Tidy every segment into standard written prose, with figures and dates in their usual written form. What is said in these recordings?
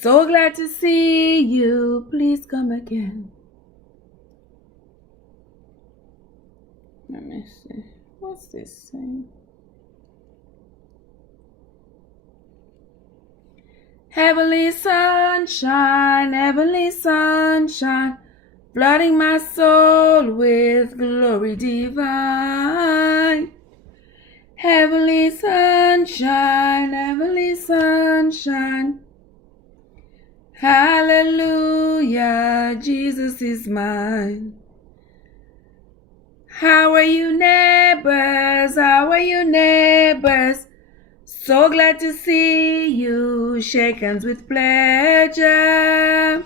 So glad to see you. Please come again. Let me see. What's this saying? Heavenly sunshine, flooding my soul with glory divine. Heavenly sunshine, hallelujah, Jesus is mine. How are you, neighbors? How are you, neighbors? So glad to see you, shake hands with pleasure.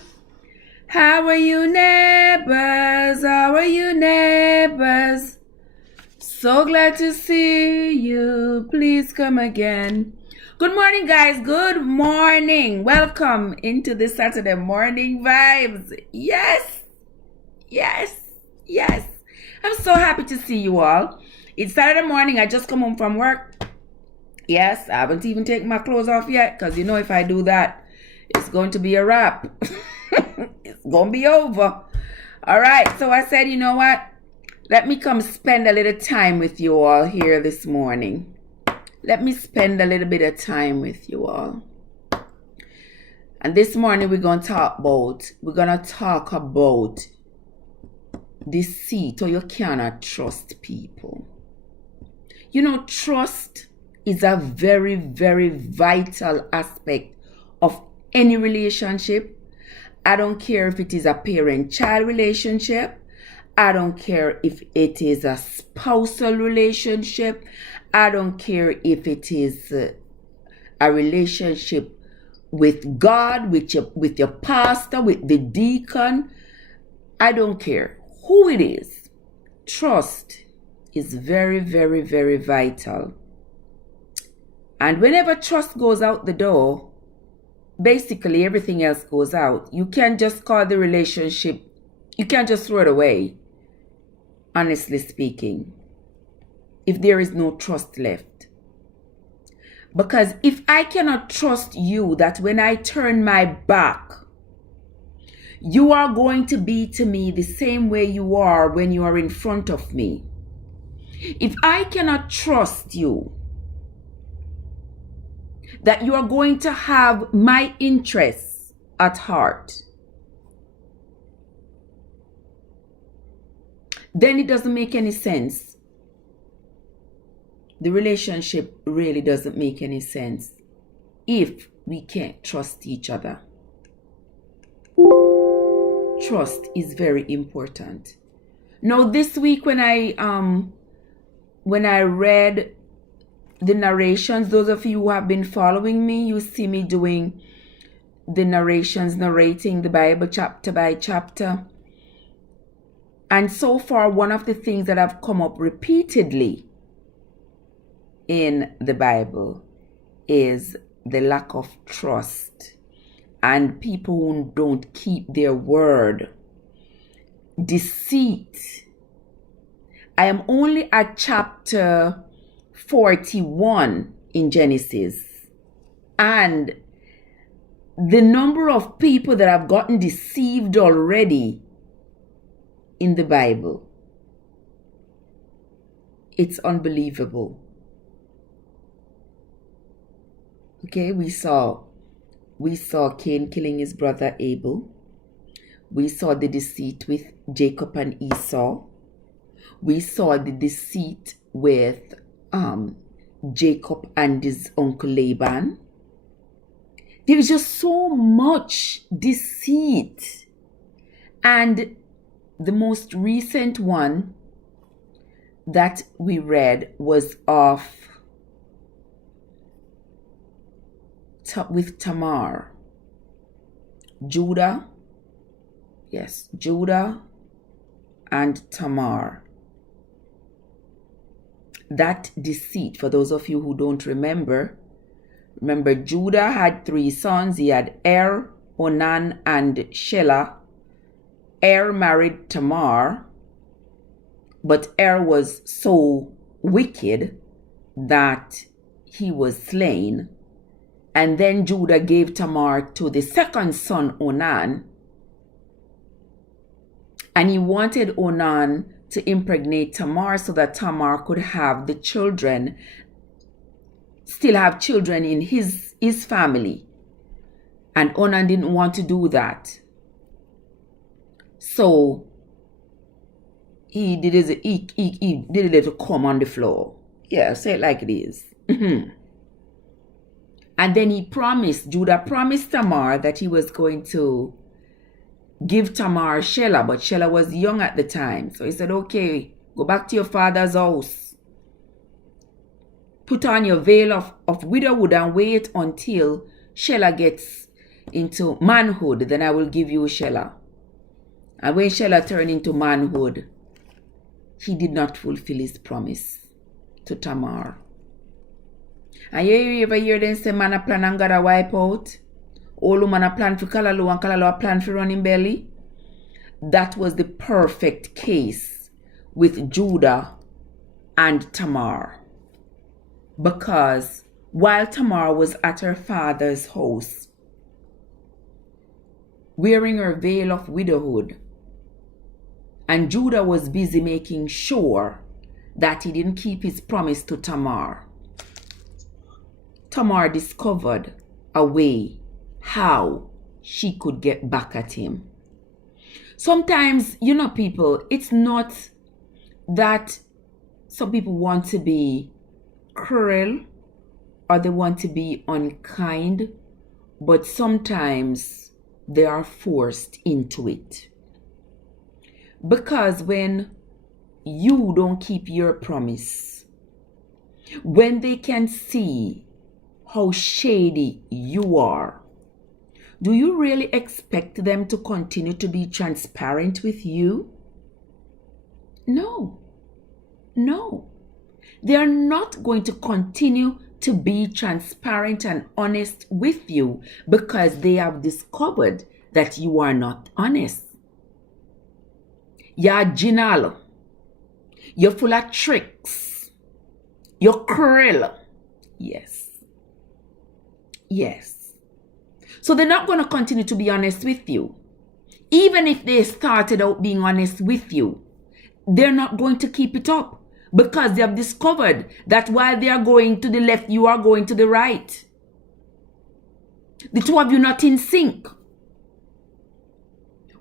How are you, neighbors? How are you, neighbors? So glad to see you. Please come again. Good morning, guys. Good morning. Welcome into the Saturday morning vibes. Yes. I'm so happy to see you all. It's Saturday morning. I just come home from work. Yes, I haven't even taken my clothes off yet because you know if I do that, it's going to be a wrap. It's going to be over. All right. So I said, you know what? Let me come spend a little time with you all here this morning. Let me spend a little bit of time with you all. And this morning we're going to talk about deceit, or you cannot trust people. You know, trust is a very, very vital aspect of any relationship. I don't care if it is a parent-child relationship. I don't care if it is a spousal relationship. I don't care if it is a relationship with God, with your pastor, with the deacon. I don't care who it is. Trust is very, very, very vital. And whenever trust goes out the door, basically everything else goes out. You can't just call the relationship, you can't just throw it away, honestly speaking, if there is no trust left. Because if I cannot trust you that when I turn my back, you are going to be to me the same way you are when you are in front of me. If I cannot trust you that you are going to have my interests at heart, then it doesn't make any sense. The relationship really doesn't make any sense if we can't trust each other. Trust is very important. Now, this week when I read the narrations, those of you who have been following me, you see me doing the narrations, narrating the Bible chapter by chapter. And so far, one of the things that have come up repeatedly in the Bible is the lack of trust and people who don't keep their word. Deceit. I am only at chapter 41 in Genesis, and the number of people that have gotten deceived already in the Bible, it's unbelievable. Okay, we saw Cain killing his brother Abel. We saw the deceit with Jacob and Esau. We saw the deceit with Jacob and his uncle Laban. There is just so much deceit. And the most recent one that we read was with Tamar. Judah and Tamar. That deceit, for those of you who don't remember, Judah had 3 sons. He had Er, Onan, and Shelah. Er married Tamar, but Er was so wicked that he was slain. And then Judah gave Tamar to the second son, Onan. And he wanted Onan to impregnate Tamar so that Tamar could have the children, still have children in his family. And Onan didn't want to do that. So he did it to come on the floor. Yeah, say it like it is. And then Judah promised Tamar that he was going to give Tamar Shelah, but Shelah was young at the time. So he said, okay, go back to your father's house. Put on your veil of widowhood and wait until Shelah gets into manhood. Then I will give you Shelah. And when Shelah turned into manhood, he did not fulfill his promise to Tamar. And you ever hear them say man a plan and God a wipe out? All woman a plan for Kalalo and Kalalo a plan for running belly? That was the perfect case with Judah and Tamar. Because while Tamar was at her father's house, wearing her veil of widowhood, and Judah was busy making sure that he didn't keep his promise to Tamar, Tamar discovered a way how she could get back at him. Sometimes, people, it's not that some people want to be cruel or they want to be unkind, but sometimes they are forced into it. Because when you don't keep your promise, when they can see how shady you are, do you really expect them to continue to be transparent with you? No. They are not going to continue to be transparent and honest with you because they have discovered that you are not honest. You're genial. You're full of tricks. You're cruel. Yes. So they're not going to continue to be honest with you. Even if they started out being honest with you, they're not going to keep it up because they have discovered that while they are going to the left, you are going to the right. The two of you not in sync.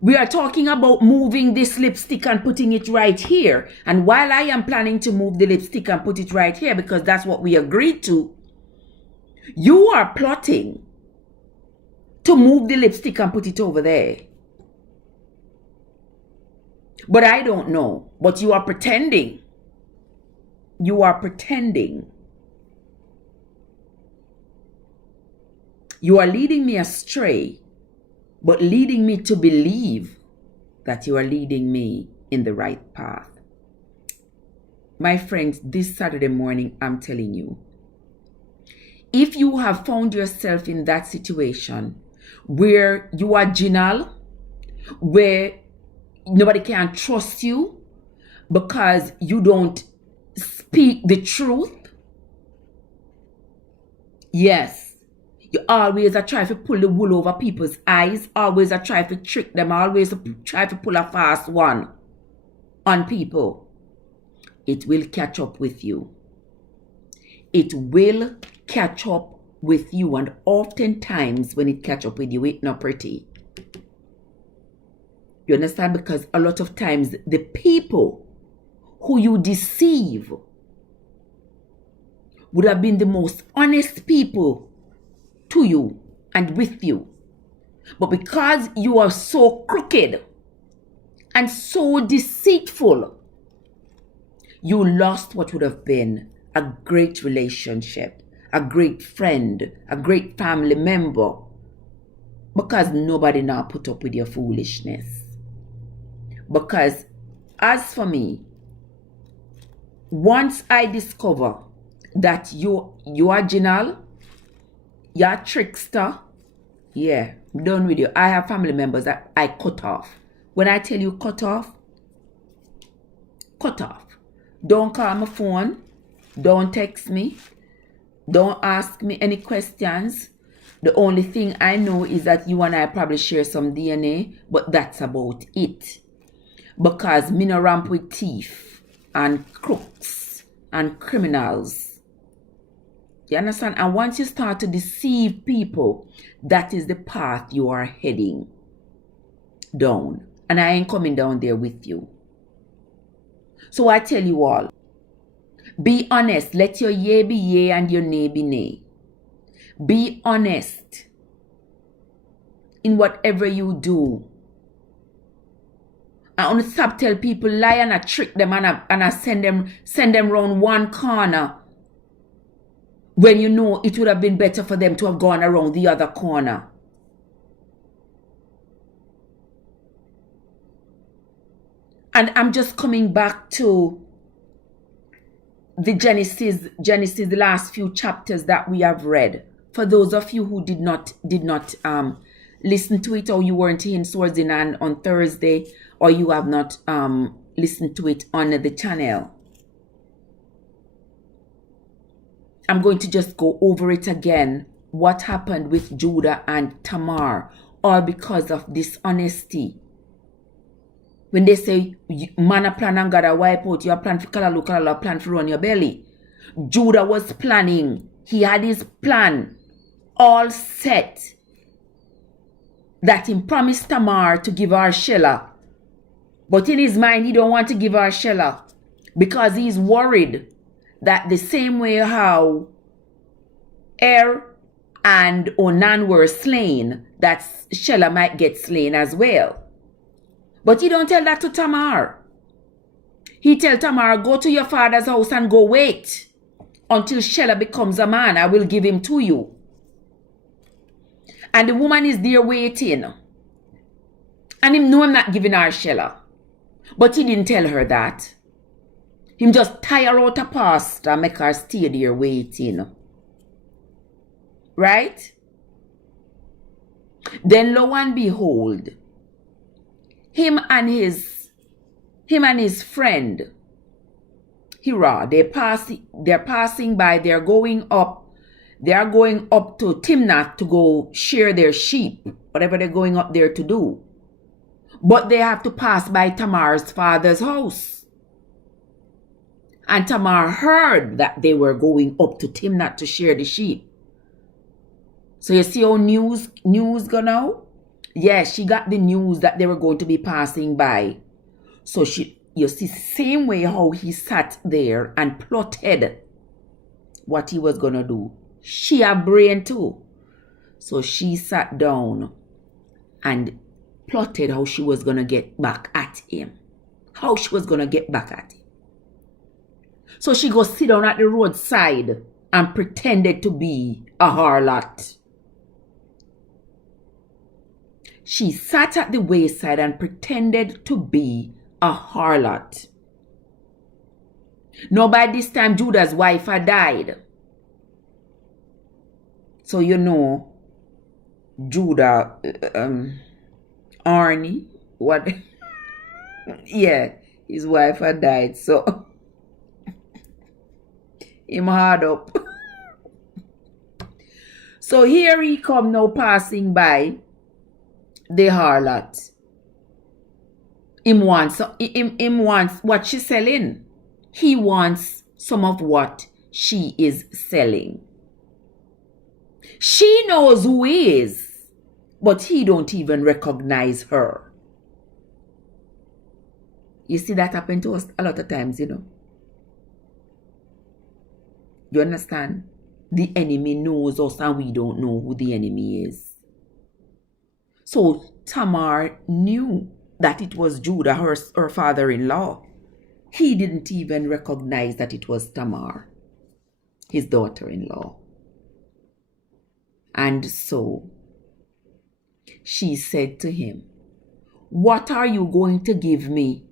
We are talking about moving this lipstick and putting it right here. And while I am planning to move the lipstick and put it right here because that's what we agreed to, you are plotting to move the lipstick and put it over there. But I don't know. But you are pretending. You are pretending. You are leading me astray, but leading me to believe that you are leading me in the right path. My friends, this Saturday morning, I'm telling you, if you have found yourself in that situation where you are genial, where nobody can trust you because you don't speak the truth, yes, you always are trying to pull the wool over people's eyes, always are trying to trick them, always try to pull a fast one on people. It will catch up with you. It will catch up with you, and oftentimes when it catch up with you, it's not pretty. You understand? Because a lot of times the people who you deceive would have been the most honest people to you and with you. But because you are so crooked and so deceitful, you lost what would have been a great relationship, a great friend, a great family member, because nobody now put up with your foolishness. Because as for me, once I discover that you are genial, you're a trickster, yeah, I'm done with you. I have family members that I cut off. When I tell you cut off, cut off. Don't call my phone. Don't text me. Don't ask me any questions. The only thing I know is that you and I probably share some DNA, but that's about it. Because me no ramp with thief and crooks and criminals. You understand? And once you start to deceive people, that is the path you are heading down. And I ain't coming down there with you. So I tell you all, be honest. Let your yea be yea and your nay be nay. Be honest in whatever you do. I only stop tell people lie and I trick them and I send them round one corner when you know it would have been better for them to have gone around the other corner. And I'm just coming back to the Genesis, the last few chapters that we have read. For those of you who did not listen to it, or you weren't in Swords in Hand on Thursday, or you have not listened to it on the channel, I'm going to just go over it again. What happened with Judah and Tamar, all because of dishonesty. When they say, man a plan and God a wipe out, your plan for kalalu, plan for run your belly. Judah was planning. He had his plan all set. That he promised Tamar to give her Shelah. But in his mind, he don't want to give her Shelah. Because he's worried that the same way how and Onan were slain, that Shelah might get slain as well. But he don't tell that to Tamar. He tell Tamar, go to your father's house and go wait until Shelah becomes a man. I will give him to you. And the woman is there waiting. And him know I'm not giving her Shelah. But he didn't tell her that. Him just tie her out a past and make her stay there waiting. Right? Then lo and behold, him and his friend Hira, they're passing by, they are going up to Timnath to go shear their sheep, whatever they're going up there to do. But they have to pass by Tamar's father's house. And Tamar heard that they were going up to Timnath to shear the sheep. So you see how news go now? Yes, she got the news that they were going to be passing by. So you see, same way how he sat there and plotted what he was going to do. She had brain too. So she sat down and plotted how she was going to get back at him. How she was going to get back at him. So she go sit down at the roadside and pretended to be a harlot. She sat at the wayside and pretended to be a harlot. Now by this time, Judah's wife had died. So you know, Judah, Arnie, what? Yeah, his wife had died. So him hard up. So here he come now passing by the harlot. Him wants what she's selling. He wants some of what she is selling. She knows who he is, but he don't even recognize her. You see that happen to us a lot of times, you know. You understand? The enemy knows us and we don't know who the enemy is. So Tamar knew that it was Judah, her father-in-law. He didn't even recognize that it was Tamar, his daughter-in-law. And so she said to him, what are you going to give me?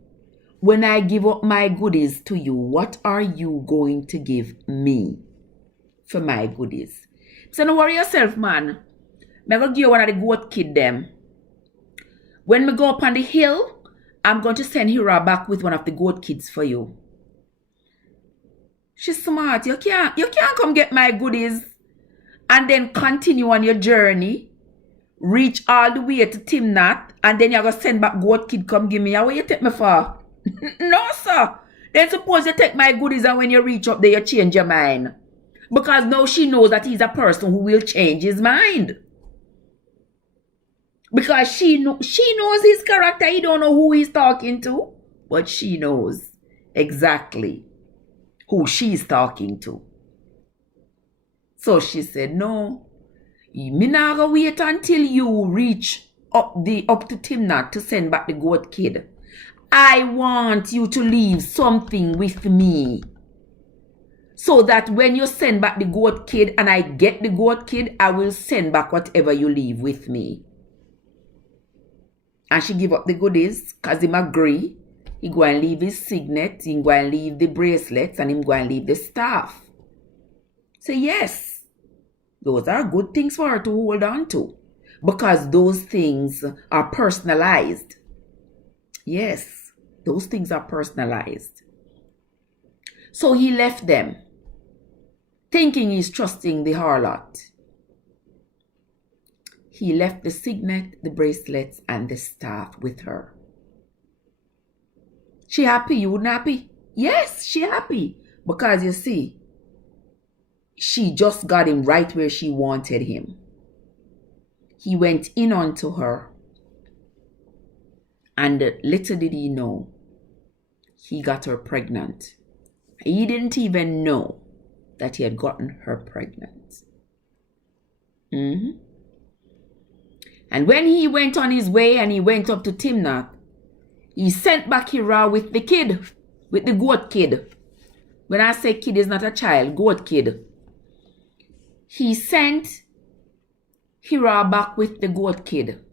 When I give up my goodies to you, what are you going to give me for my goodies? So don't worry yourself, man. I'm going to give you one of the goat kid them. When we go up on the hill, I'm going to send Hira back with one of the goat kids for you. She's smart. You can't come get my goodies and then continue on your journey, reach all the way to Timnath, and then you're going to send back goat kid come give me. What you take me for? No, sir. Then suppose you take my goodies and when you reach up there, you change your mind. Because now she knows that he's a person who will change his mind. Because she knows his character. He don't know who he's talking to. But she knows exactly who she's talking to. So she said, no, me not gonna wait until you reach up to Timnath to send back the goat kid. I want you to leave something with me. So that when you send back the goat kid and I get the goat kid, I will send back whatever you leave with me. And she give up the goodies because him agree. He go and leave his signet, he go and leave the bracelets, and him go and leave the staff. Say yes, those are good things for her to hold on to. Because those things are personalized. Yes, those things are personalized. So he left them, thinking he's trusting the harlot. He left the signet, the bracelets, and the staff with her. She happy? You wouldn't happy? Yes, she happy. Because you see, she just got him right where she wanted him. He went in onto her. And little did he know, he got her pregnant. He didn't even know that he had gotten her pregnant. And when he went on his way and he went up to Timnath, he sent back Hira with the kid, with the goat kid. When I say kid, is not a child, goat kid. He sent Hira back with the goat kid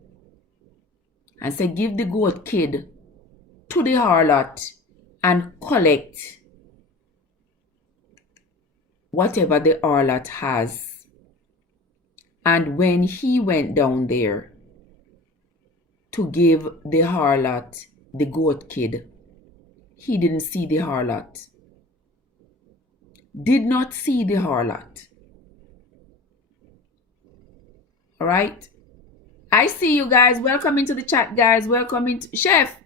and said, give the goat kid to the harlot and collect whatever the harlot has. And when he went down there to give the harlot the goat kid, he didn't see the harlot. Did not see the harlot. All right. I see you guys. Welcome into the chat, guys. Welcome into Chef.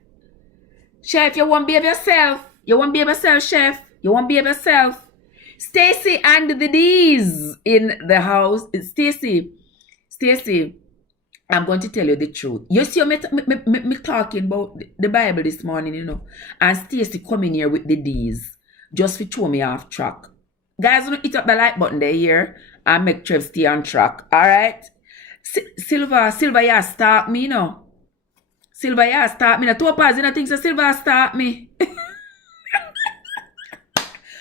Chef, you won't behave yourself. You won't behave yourself, Chef. You won't behave yourself. Stacy and the D's in the house. Stacy, I'm going to tell you the truth. You see me talking about the Bible this morning, you know, and Stacy coming here with the D's just to throw me off track. Guys, don't hit up the like button there here and make Trev stay on track. All right? Silva, you start me, you know. Silva, you start me. Two parts, you know, think so Silva start me.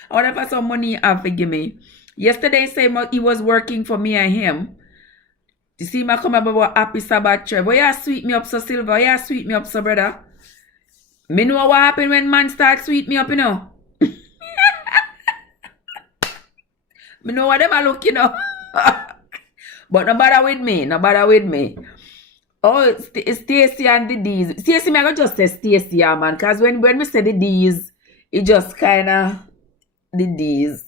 I wonder if some money have to give me. Yesterday, say he was working for me and him. You see me come about happy Sabbath, Trev. But you sweet me up, so Silva. You sweet me up, so brother. Me know what happen when man start sweet me up, you know. Me know what them are look, you know. But no bother with me. No bother with me. Oh, Stacy and the D's. Stacy, I just say Stacy, yeah, man. Because when we say the D's, it just kind of the D's.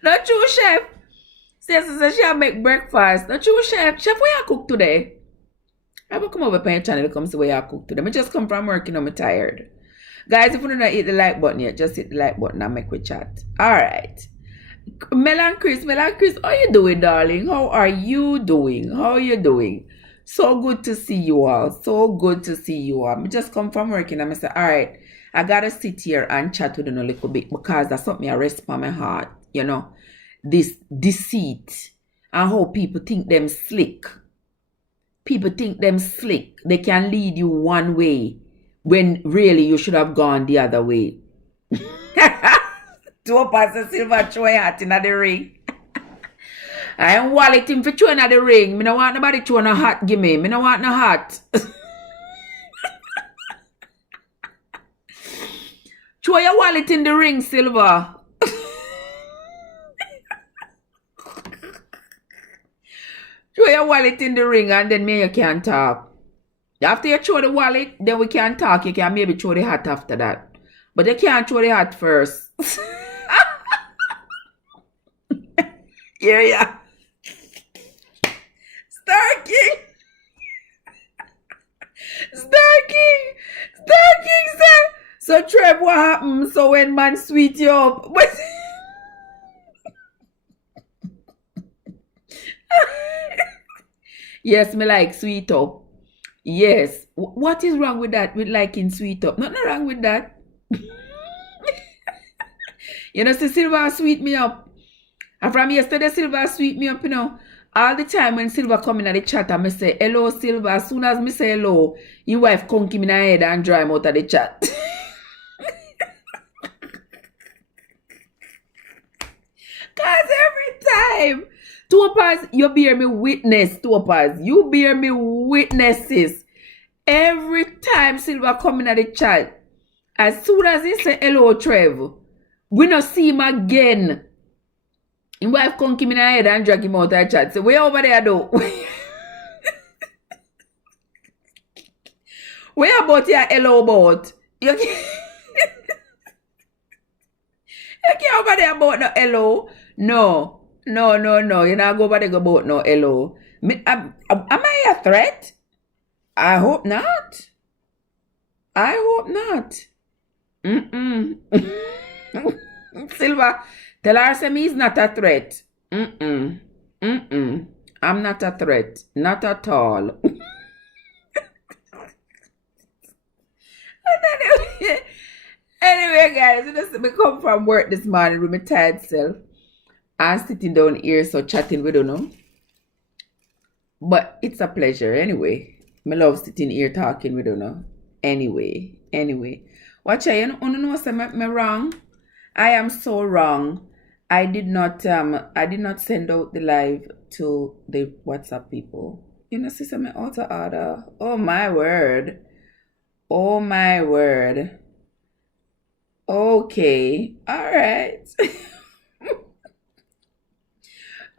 Not true, Chef. Stacy says she make breakfast. Not true, Chef. Chef, what you cook today? I will come over to your channel to come see what you cook today. I just come from work, you know, I'm tired. Guys, if you don't hit the like button yet, just hit the like button and make we chat. Alright. Mel and Chris, how you doing, darling? How are you doing? How are you doing? So good to see you all. So good to see you all. I just come from working and I say, alright, I gotta sit here and chat with you a little bit because that's something I rest on my heart. You know, this deceit and how people think them slick. People think them slick. They can lead you one way when really you should have gone the other way. Two Pastor Silver throw a hat in the ring. I am wallet him for throwing at the ring. Me no want nobody throwing a hat, give me. Me no want no hat. Throw your wallet in the ring, Silver. Throw your wallet in the ring and then me you can talk. After you throw the wallet, then we can talk. You can maybe throw the hat after that. But you can't throw the hat first. Yeah. Star King. Star King said, so Trev, what happened? So when man sweet you up. Yes, me like sweet up. Yes. What is wrong with that? With liking sweet up? Nothing wrong with that. You know, see, Silver sweet me up. And from yesterday, Silver sweet me up, you know. All the time when Silver come in at the chat, I say, hello, Silver. As soon as me say hello, your wife come in my head and draw him out of the chat. Because every time, Topaz, you bear me witness, Topaz. You bear me witnesses. Every time Silver come in at the chat, as soon as he say hello, Trev, we not see him again. His wife come in my head and drag him out of the chat. So, where over there, though? Where about your hello about? You can't over there about no hello. No. You're not go over there about no hello. Am I a threat? I hope not. Silver, tell her say me is not a threat. I'm not a threat. Not at all. Anyway, guys, we come from work this morning with my tired self. I'm sitting down here, so chatting with you know. But it's a pleasure anyway. I love sitting here talking with you know. Anyway. Watch out, you know say me wrong? I am so wrong. I did not send out the live to the WhatsApp people. You know, sister, my auto order. Oh my word. Okay. Alright.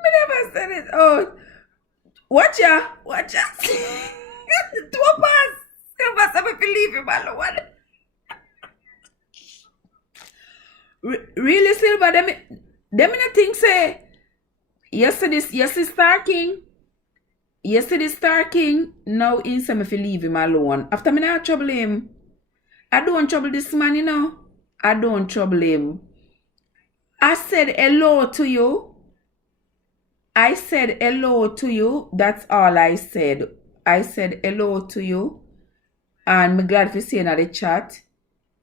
I never said it. Oh, watch ya. Topaz. Silver, I believe him alone. Really, Silver? Them not think say. Yesterday, Star King. Now, in some if you leave him alone. After me not trouble him. I don't trouble this man, you know. I don't trouble him. I said hello to you. That's all I said. I said hello to you. And I'm glad for seeing at the chat.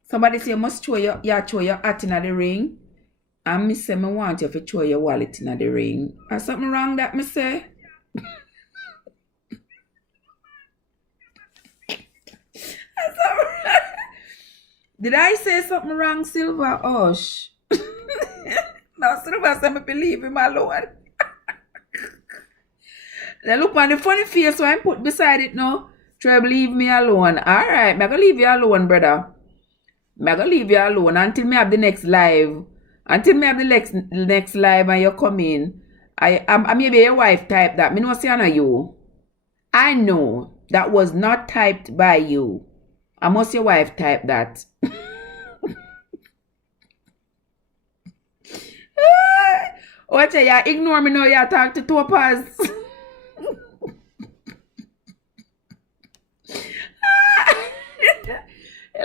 Somebody say you must throw your hat in the ring. And me say I want you to throw your wallet in the ring. Is something wrong that me say? Did I say something wrong, Silver? Hush. No, Silver said I believe him alone. Then look on the funny face so I put beside it now. Try to leave me alone. Alright, I'm gonna leave you alone, brother. I'm gonna leave you alone until me have the next live. Until me have the next live and you come in. I maybe your wife type that. Me no say on you. I know that was not typed by you. I must your wife type that. Watch it, you ignore me now, you talk to Topaz.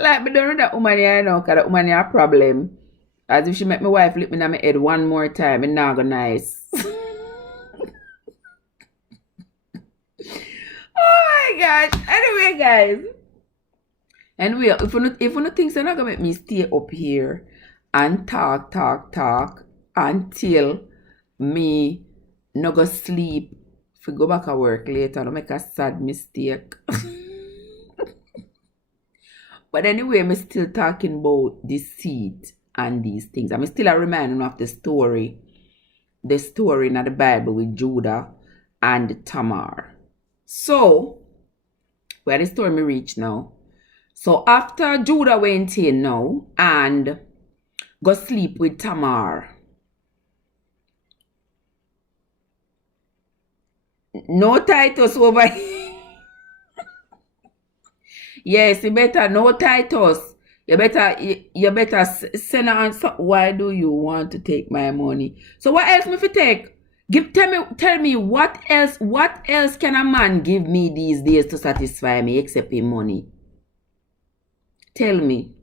Like, me don't know that woman here now, because that woman here a problem. As if she make my wife lick me in my head one more time, and now go nice. Oh my gosh. Anyway, guys. Anyway, if you not think so, not gonna make me stay up here and talk until me no go sleep. If we go back to work later, don't make a sad mistake. But anyway, I'm still talking about deceit and these things. I'm still reminding of the story in the Bible with Judah and Tamar. So, where the story me reach now? So after Judah went in now and go sleep with Tamar. No Titus over here. Yes, you better no Titus. Send her on. Why do you want to take my money? So what else me fi take? Tell me what else can a man give me these days to satisfy me except him money? Tell me.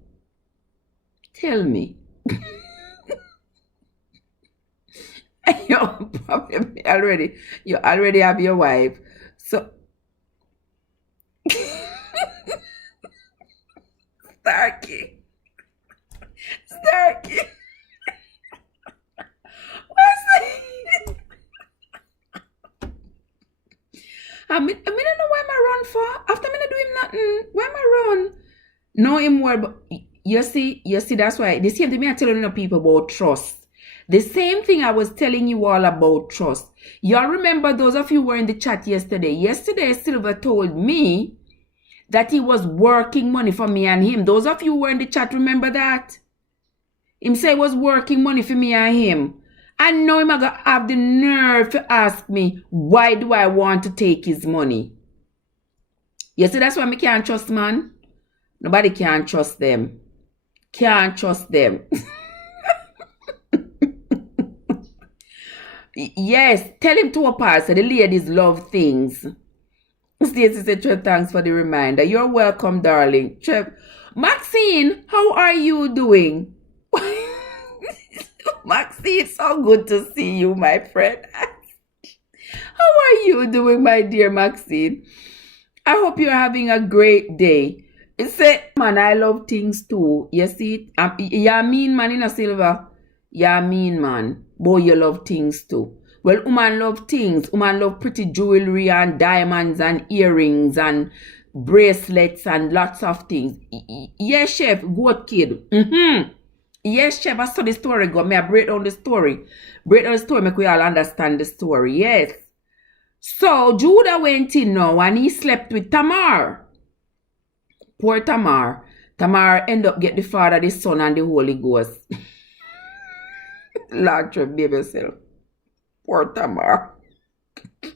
You already have your wife. So Starkey. What's that? I don't know why I run for. After me not do him nothing. Why am I run? No him word, but you see, that's why the same thing I telling you people about trust. The same thing I was telling you all about trust. Y'all remember those of you who were in the chat yesterday. Yesterday, Silver told me that he was working money for me and him. Those of you who were in the chat, remember that? Him say he was working money for me and him. I know him gonna have the nerve to ask me, why do I want to take his money? You see, that's why me can't trust man. Nobody can trust them. Can't trust them. Yes, tell him to a pastor. The ladies love things. Stacey said, Trev, thanks for the reminder. You're welcome, darling. Trev, Maxine, how are you doing? Maxine, so good to see you, my friend. How are you doing, my dear Maxine? I hope you're having a great day. It said, man, I love things too. You see, you're mean man in a silver. You're mean man. Boy, you love things too. Well, woman love things. Woman love pretty jewelry and diamonds and earrings and bracelets and lots of things. Yes, chef, goat kid. Yes, chef, I saw the story go. May I break down the story? Make we all understand the story. Yes. So, Judah went in now and he slept with Tamar. Poor Tamar. Tamar ended up get the Father, the Son, and the Holy Ghost. Lord, Trev, baby yourself. Poor Tamar. And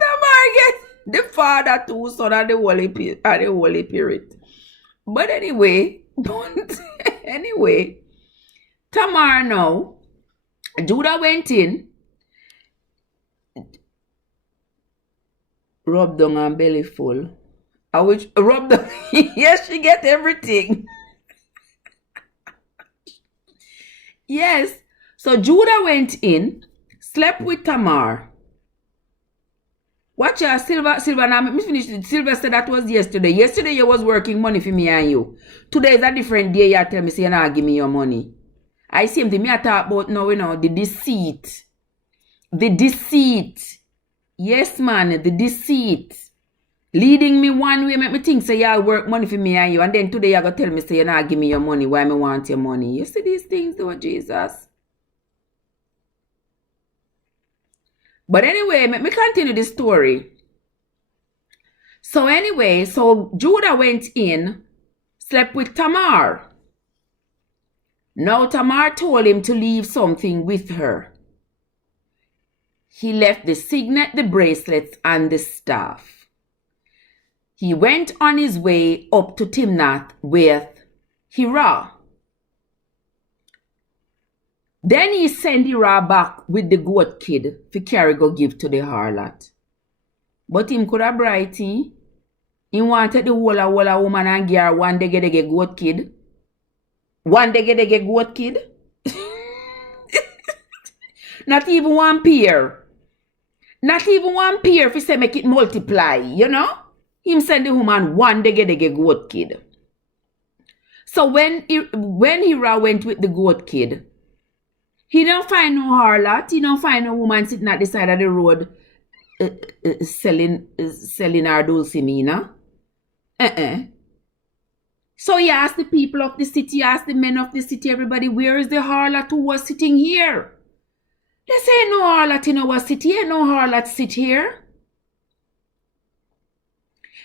Tamar gets the Father, two Son, and the Holy Spirit. But anyway, Tamar now, Judah went in, rub down and belly full. I wish rub down. Yes, she get everything. Yes. So Judah went in, slept with Tamar. Watch your Silver now. Let me finish. Silver said that was yesterday. Yesterday you was working money for me and you. Today is a different day. You tell me say you not give me your money. I see him. Me I talk about now, the deceit. The deceit. Yes, man, the deceit. Leading me one way, make me think say y'all work money for me and you. And then today you gonna tell me say you not give me your money. Why me want your money? You see these things, though, Jesus. But anyway, let me continue the story. So anyway, Judah went in, slept with Tamar. Now Tamar told him to leave something with her. He left the signet, the bracelets, and the staff. He went on his way up to Timnath with Hirah. Then he sent Hirah back with the goat kid for carry go give to the harlot. But him could have brighty. He wanted the whole woman and give her one dege goat kid. One dege goat kid. Not even one pair. Not even one pair if he say make it multiply, Him send the woman one dege goat kid. So when Hirah went with the goat kid, he don't find no harlot. He don't find no woman sitting at the side of the road selling her dulcimina. So he asked the people of the city, asked the men of the city, everybody, where is the harlot who was sitting here? They say no harlot in our city. Ain't no harlot sit here.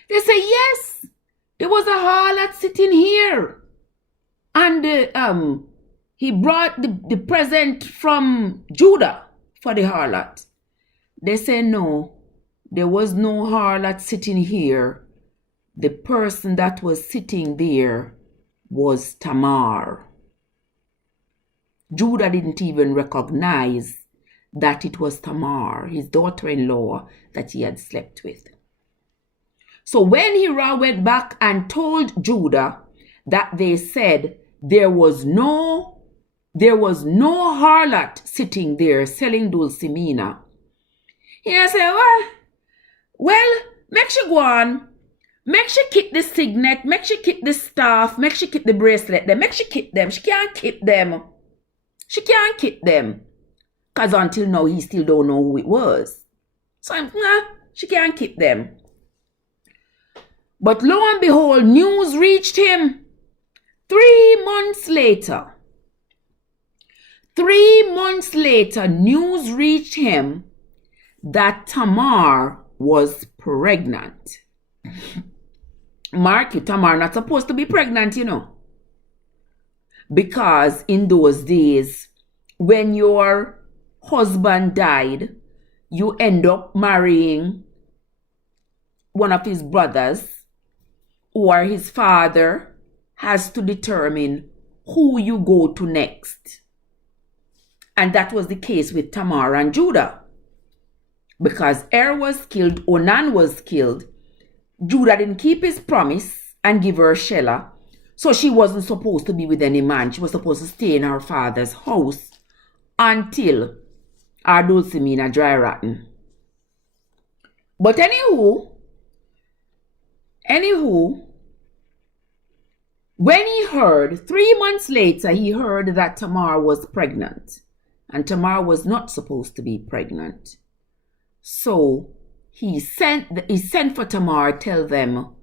They say yes, there was a harlot sitting here. And he brought the present from Judah for the harlot. They say no, there was no harlot sitting here. the person that was sitting there was Tamar. Judah didn't even recognize that it was Tamar, his daughter-in-law, that he had slept with. So when Hira went back and told Judah that they said there was no harlot sitting there selling dulcimina, he said, well, make she go on. Make she keep the signet, make she keep the staff, make she keep the bracelet, then make she keep them. She can't keep them. She can't keep them. Because until now, he still don't know who it was. So, she can't keep them. But lo and behold, news reached him 3 months later. 3 months later, news reached him that Tamar was pregnant. Mark you, Tamar not supposed to be pregnant, you know. Because in those days, when your husband died, you end up marrying one of his brothers, or his father has to determine who you go to next. And that was the case with Tamar and Judah. Because Er was killed, Onan was killed, Judah didn't keep his promise and give her Shelah. So she wasn't supposed to be with any man. She was supposed to stay in her father's house until our dulcimina dry rotten. But anywho, when he heard, 3 months later, he heard that Tamar was pregnant. And Tamar was not supposed to be pregnant. So he sent for Tamar, tell them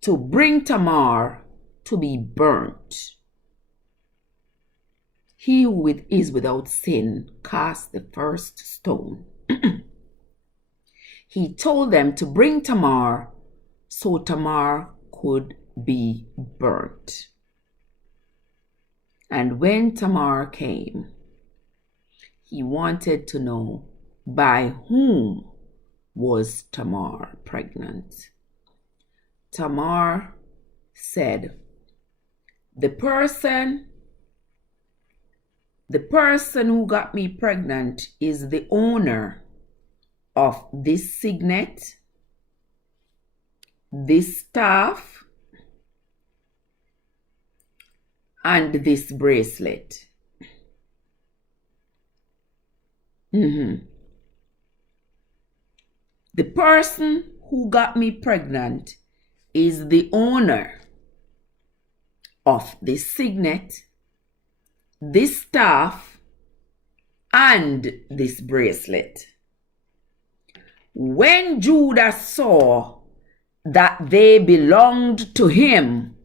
to bring Tamar to be burnt. He who is without sin cast the first stone. He told them to bring Tamar so Tamar could be burnt. And when Tamar came, he wanted to know by whom was Tamar pregnant. Tamar said, the person who got me pregnant is the owner of this signet, this staff, and this bracelet. The person who got me pregnant is the owner of this signet, this staff, and this bracelet. When Judah saw that they belonged to him,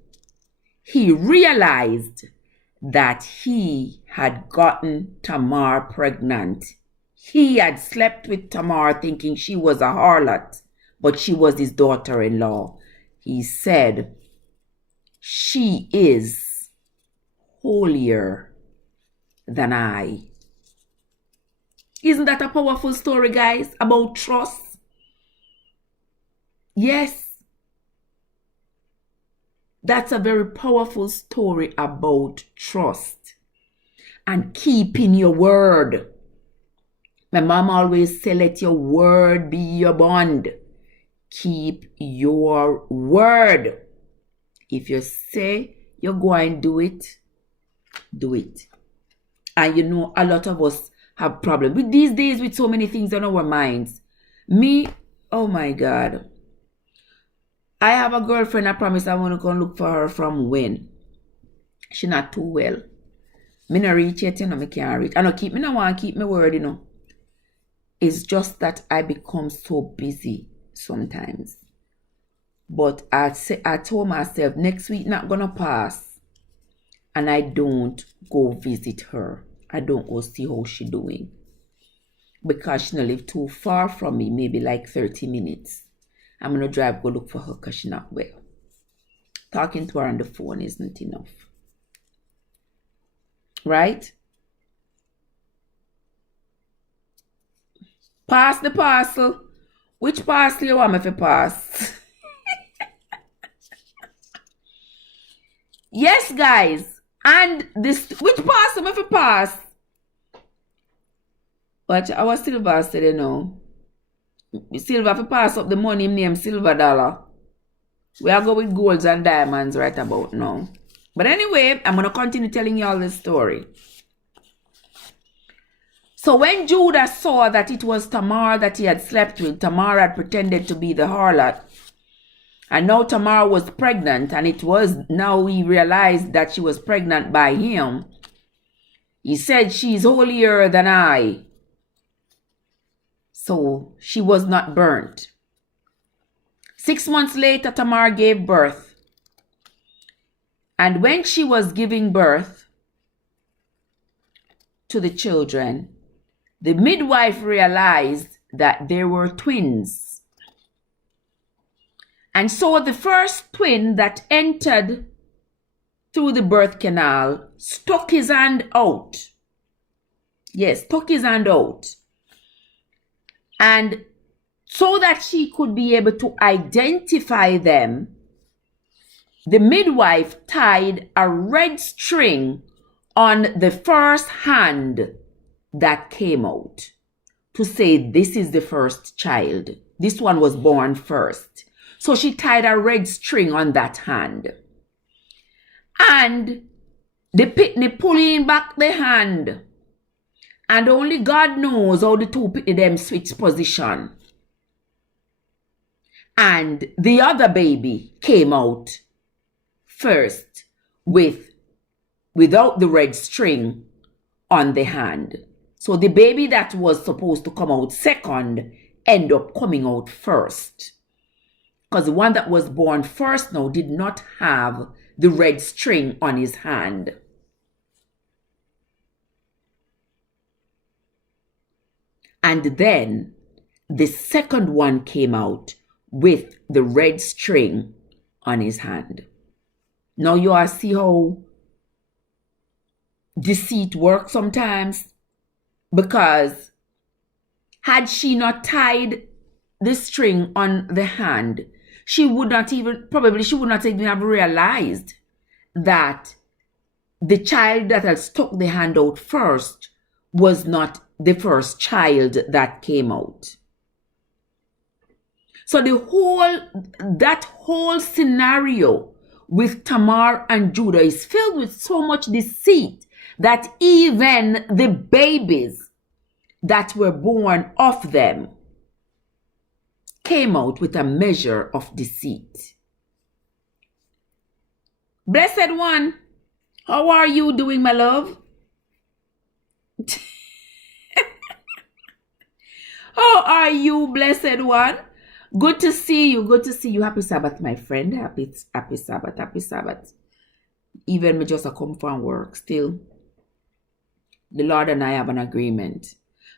he realized that he had gotten Tamar pregnant. He had slept with Tamar thinking she was a harlot, but she was his daughter-in-law. He said, she is holier than I. Isn't that a powerful story, guys, about trust? Yes. That's a very powerful story about trust and keeping your word. My mom always say, let your word be your bond. Keep your word. If you say you're going to do it, do it. And you know, a lot of us have problems with these days with so many things on our minds. Me, oh my God. I have a girlfriend, I promise I want to go and look for her from when. She not too well. Me not reach yet, you know, me can't reach. I don't want to keep my word, you know. It's just that I become so busy sometimes. But I told myself next week not gonna pass and I don't go visit her. I don't go see how she doing. Because she don't live too far from me, maybe like 30 minutes. I'm gonna drive go look for her because she's not well. Talking to her on the phone isn't enough. Right? Pass the parcel. Which parcel you want me to pass? Yes, guys. And this, which pass am I for pass? But our Silver said, you know, Silver for pass up the money name Silver Dollar. We are going with golds and diamonds right about now. But anyway, I'm going to continue telling you all this story. So when Judah saw that it was Tamar that he had slept with, Tamar had pretended to be the harlot. And now Tamar was pregnant, and it was now he realized that she was pregnant by him. He said, "She's holier than I." So she was not burnt. 6 months later, Tamar gave birth. And when she was giving birth to the children, the midwife realized that there were twins. And so the first twin that entered through the birth canal stuck his hand out. Yes, stuck his hand out. And so that she could be able to identify them, the midwife tied a red string on the first hand that came out to say, this is the first child. This one was born first. So she tied a red string on that hand. And the pitney pulling back the hand. And only God knows how the two pitney them switch position. And the other baby came out first without the red string on the hand. So the baby that was supposed to come out second ended up coming out first. Because the one that was born first now did not have the red string on his hand. And then the second one came out with the red string on his hand. Now you all see how deceit works sometimes, because had she not tied the string on the hand, she would not even have realized that the child that had stuck the hand out first was not the first child that came out. So that whole scenario with Tamar and Judah is filled with so much deceit that even the babies that were born of them came out with a measure of deceit. Blessed one, how are you doing, my love? How are you, blessed one? Good to see you. Good to see you. Happy Sabbath, my friend. Happy Sabbath. Happy Sabbath. Even me just come from work still. The Lord and I have an agreement.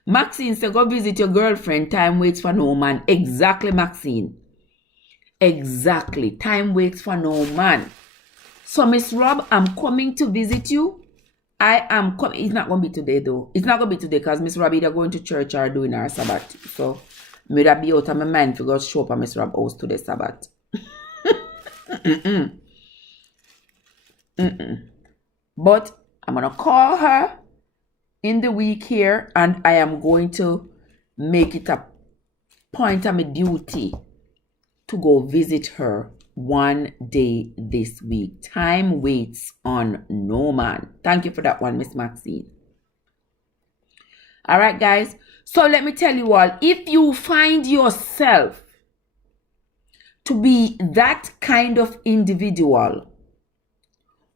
Maxine said, go visit your girlfriend. Time waits for no man. Exactly, Maxine. Exactly. Time waits for no man. So, Miss Rob, I'm coming to visit you. I am coming. It's not going to be today, though. It's not going to be today because Miss Rob either going to church or doing her Sabbath. So, may that be out of my mind to go show up at Miss Rob house today Sabbath. But I'm going to call her in the week here, and I am going to make it a point of my duty to go visit her one day this week. Time waits on no man. Thank you for that one, Miss Maxine. All right, guys. So let me tell you all, if you find yourself to be that kind of individual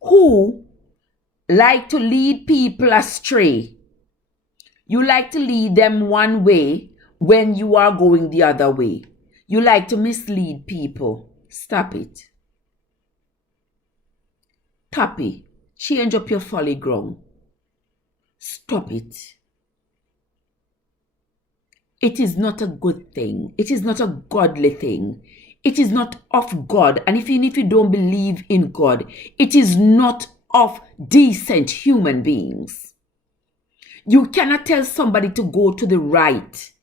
who like to lead people astray, you like to lead them one way when you are going the other way, you like to mislead people, stop it. Tappy, change up your folly ground. Stop it. It is not a good thing. It is not a godly thing. It is not of God. And even if you don't believe in God, it is not of decent human beings. You cannot tell somebody to go to the right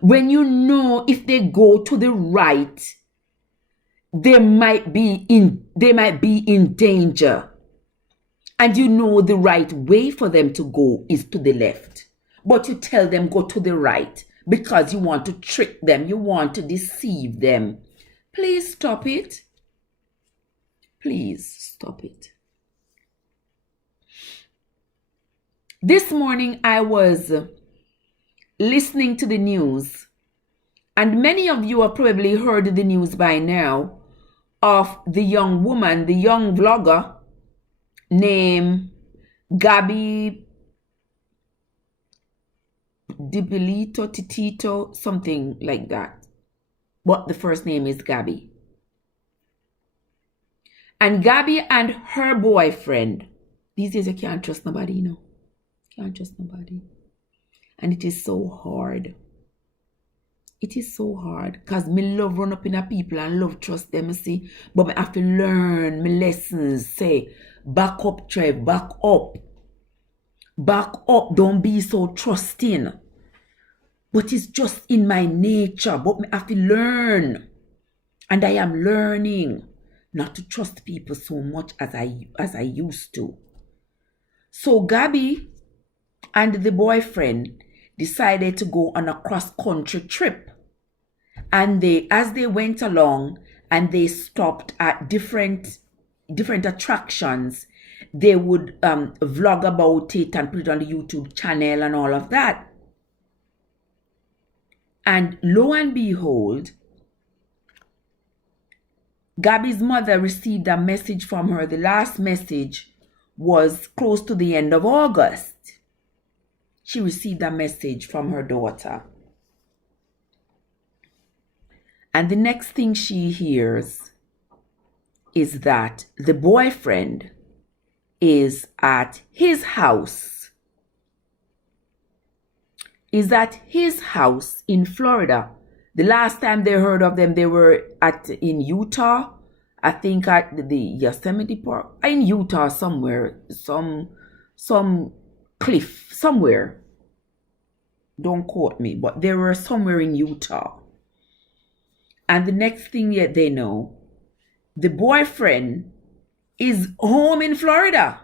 when you know if they go to the right, they might be in danger, and you know the right way for them to go is to the left, but you tell them go to the right because you want to trick them, you want to deceive them. Please stop it. Please stop it. This morning I was listening to the news, and many of you have probably heard the news by now of the young woman, the young vlogger named Gabby Dibilito, Titito, something like that. But the first name is Gabby. And Gabby and her boyfriend, these days you can't trust nobody, you know. Can't trust nobody. And it is so hard. It is so hard. Because me love run up in a people and love trust them, you see. But I have to learn my lessons. Say, back up, Trev, back up. Back up, don't be so trusting. But it's just in my nature. But I have to learn. And I am learning not to trust people so much as I used to. So Gabby and the boyfriend decided to go on a cross-country trip. And as they went along and they stopped at different attractions, they would vlog about it and put it on the YouTube channel and all of that. And lo and behold, Gabby's mother received a message from her. The last message was close to the end of August. She received a message from her daughter. And the next thing she hears is that the boyfriend is at his house. Is at his house in Florida. The last time they heard of them, they were in Utah. I think at the Yosemite Park. In Utah somewhere. Some cliff somewhere. Don't quote me, but they were somewhere in Utah. And the next thing yet they know, the boyfriend is home in Florida.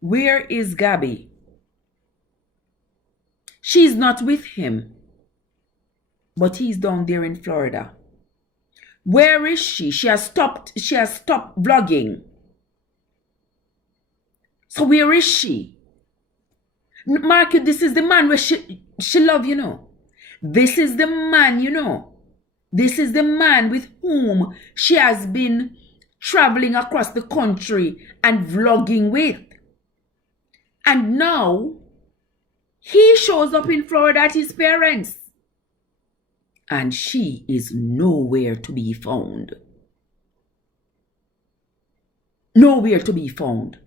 Where is Gabby? She's not with him, but he's down there in Florida. Where is she? She has stopped vlogging. So where is she? Mark, this is the man where she love, you know. This is the man, you know. This is the man with whom she has been traveling across the country and vlogging with. And now, he shows up in Florida at his parents. And she is nowhere to be found. Nowhere to be found.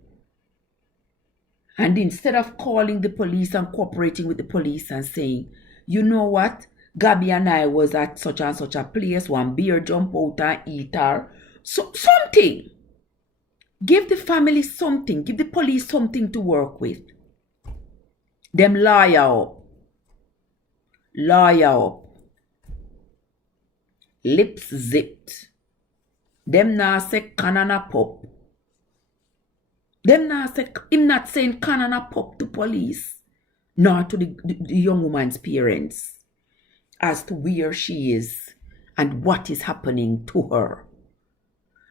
And instead of calling the police and cooperating with the police and saying, you know what, Gabby and I was at such and such a place, one beer jump out and eat her. So something. Give the family something. Give the police something to work with. Them lawyer up. Lawyer up. Lips zipped. Them now say canana pop. Them now say, him not saying canana pop to police, nor to the young woman's parents, as to where she is and what is happening to her.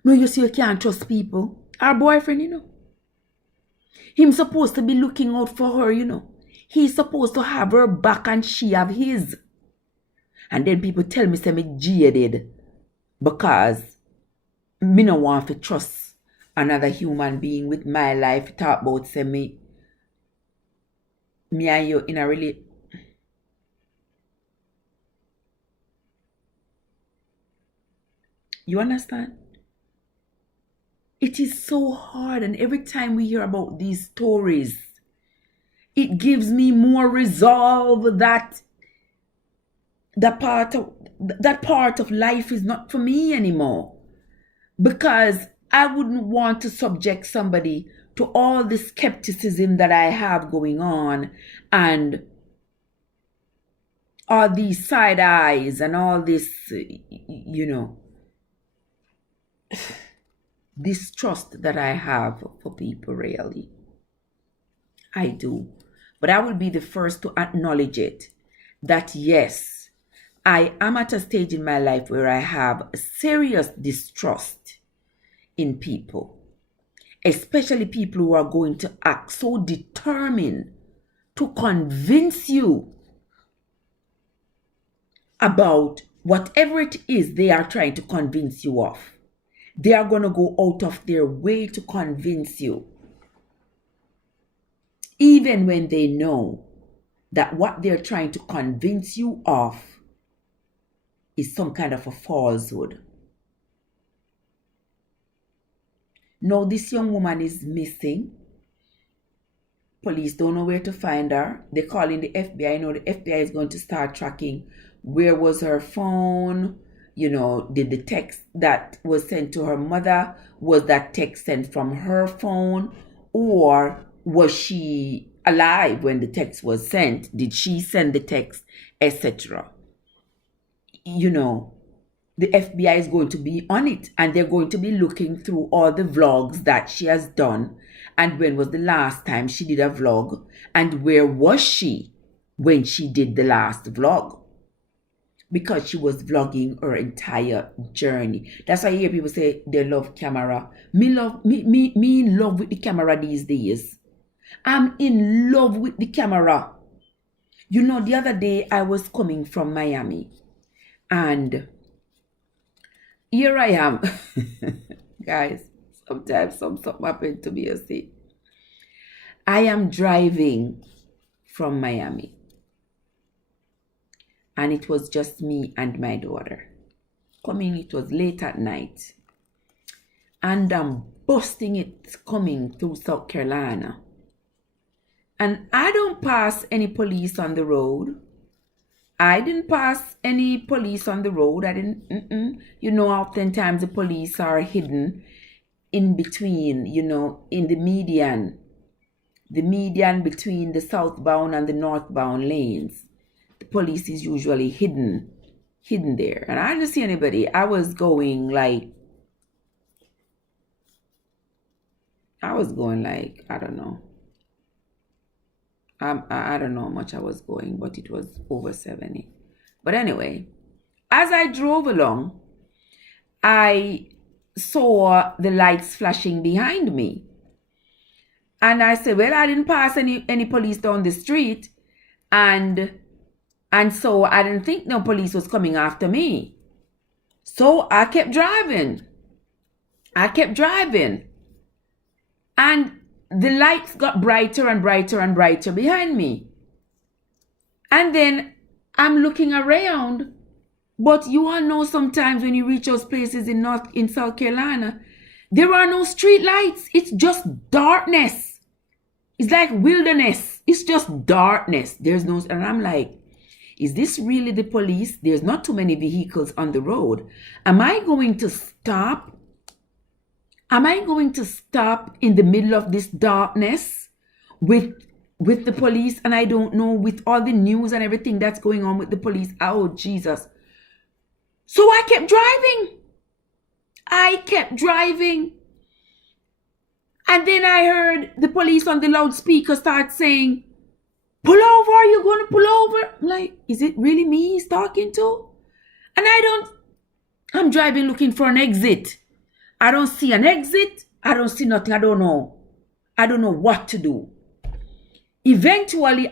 No, you see, you can't trust people. Our boyfriend, you know. Him supposed to be looking out for her, you know. He's supposed to have her back and she have his. And then people tell me, say me jaded because me no want to trust another human being with my life. Talk about say me and you in a really. You understand? It is so hard, and every time we hear about these stories, it gives me more resolve that that part of life is not for me anymore. Because I wouldn't want to subject somebody to all the skepticism that I have going on and all these side eyes and all this, you know. distrust that I have for people, really. I do. But I will be the first to acknowledge it, that yes, I am at a stage in my life where I have a serious distrust in people, especially people who are going to act so determined to convince you about whatever it is they are trying to convince you of. They are going to go out of their way to convince you, even when they know that what they're trying to convince you of is some kind of a falsehood. Now, this young woman is missing. Police don't know where to find her. They're calling the FBI. The FBI is going to start tracking where was her phone. Did the text that was sent to her mother, was that text sent from her phone? Or was she alive when the text was sent? Did she send the text, etc.? The FBI is going to be on it, and they're going to be looking through all the vlogs that she has done, and when was the last time she did a vlog, and where was she when she did the last vlog, because she was vlogging her entire journey. That's why I hear people say they love camera. Me in love with the camera these days. I'm in love with the camera. The other day I was coming from Miami, and here I am. Guys, sometimes something happened to me, you see. I am driving from Miami, and it was just me and my daughter. It was late at night, and I'm busting it coming through South Carolina. And I don't pass any police on the road. I didn't pass any police on the road. I didn't, oftentimes the police are hidden in between, in the median between the southbound and the northbound lanes. The police is usually hidden there. And I didn't see anybody. I was going like, I don't know. I don't know how much I was going, but it was over 70. But anyway, as I drove along, I saw the lights flashing behind me. And I said, well, I didn't pass any police down the street. And so I didn't think no police was coming after me. So I kept driving. And the lights got brighter and brighter and brighter behind me. And then I'm looking around. But you all know sometimes when you reach those places in South Carolina, there are no street lights. It's just darkness. It's like wilderness. It's just darkness. And I'm like, is this really the police? There's not too many vehicles on the road. Am I going to stop? Am I going to stop in the middle of this darkness with the police? And I don't know, with all the news and everything that's going on with the police. Oh, Jesus. So I kept driving. And then I heard the police on the loudspeaker start saying, pull over, are you going to pull over? I'm like, is it really me he's talking to? And I'm driving looking for an exit. I don't see an exit. I don't see nothing. I don't know what to do. Eventually,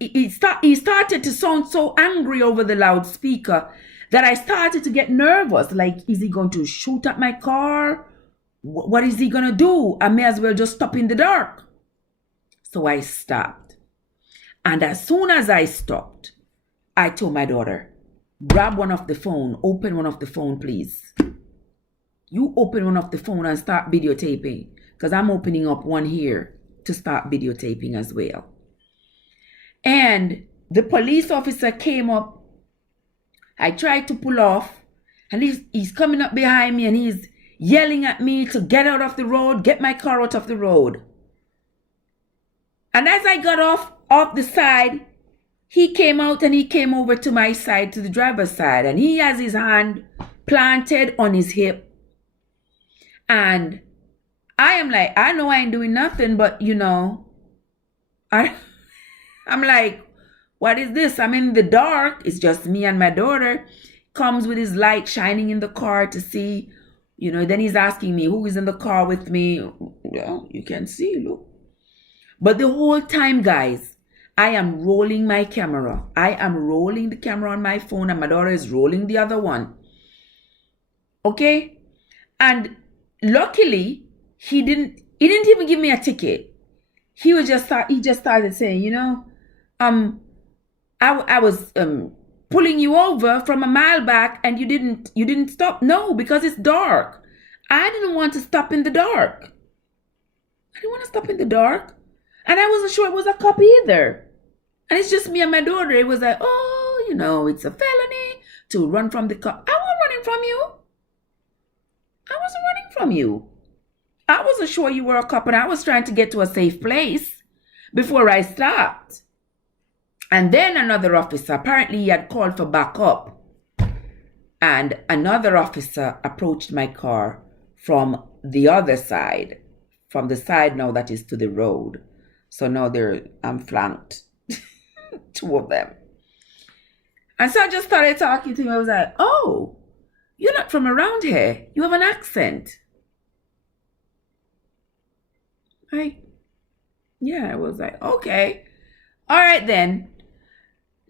he started to sound so angry over the loudspeaker that I started to get nervous. Like, is he going to shoot at my car? What is he going to do? I may as well just stop in the dark. So I stopped. And as soon as I stopped, I told my daughter, grab one of the phone, open one of the phone, please. You open one of the phone and start videotaping, because I'm opening up one here to start videotaping as well. And the police officer came up. I tried to pull off, and he's coming up behind me, and he's yelling at me to get out of the road, get my car out of the road. And as I got off the side, he came out and he came over to my side, to the driver's side, and he has his hand planted on his hip. And I am like, I know I ain't doing nothing, but you know, I'm like, what is this? I'm in the dark. It's just me and my daughter. Comes with his light shining in the car to see, you know. Then he's asking me who is in the car with me. Well, you can see, look. But the whole time, guys, I am rolling my camera. I am rolling the camera on my phone, and my daughter is rolling the other one. Okay? And luckily, he didn't even give me a ticket. He just started saying, you know, I was pulling you over from a mile back and you didn't stop. No, because it's dark. I didn't want to stop in the dark. I didn't want to stop in the dark. And I wasn't sure it was a cop either. And it's just me and my daughter. It was like, oh, you know, it's a felony to run from the cop. I wasn't running from you. I wasn't running from you. I wasn't sure you were a cop, and I was trying to get to a safe place before I stopped. And then another officer, apparently he had called for backup. And another officer approached my car from the other side, from the side now that is to the road. So now I'm flanked. Two of them. And so I just started talking to him. I was like, oh, you're not from around here. You have an accent. I was like, okay. All right then.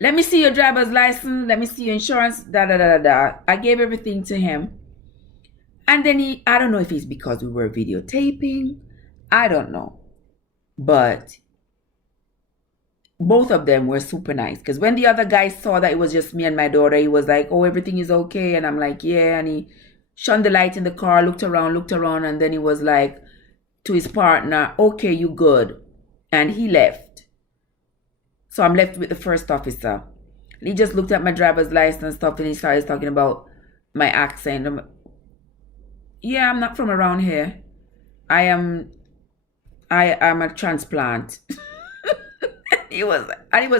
Let me see your driver's license. Let me see your insurance. I gave everything to him. And then I don't know if it's because we were videotaping. I don't know. But both of them were super nice. Because when the other guy saw that it was just me and my daughter, he was like, oh, everything is okay. And I'm like, yeah. And he shone the light in the car, looked around. And then he was like to his partner, okay, you good. And he left. So I'm left with the first officer. And he just looked at my driver's license and stuff, and he started talking about my accent. I'm not from around here. I am a transplant. He was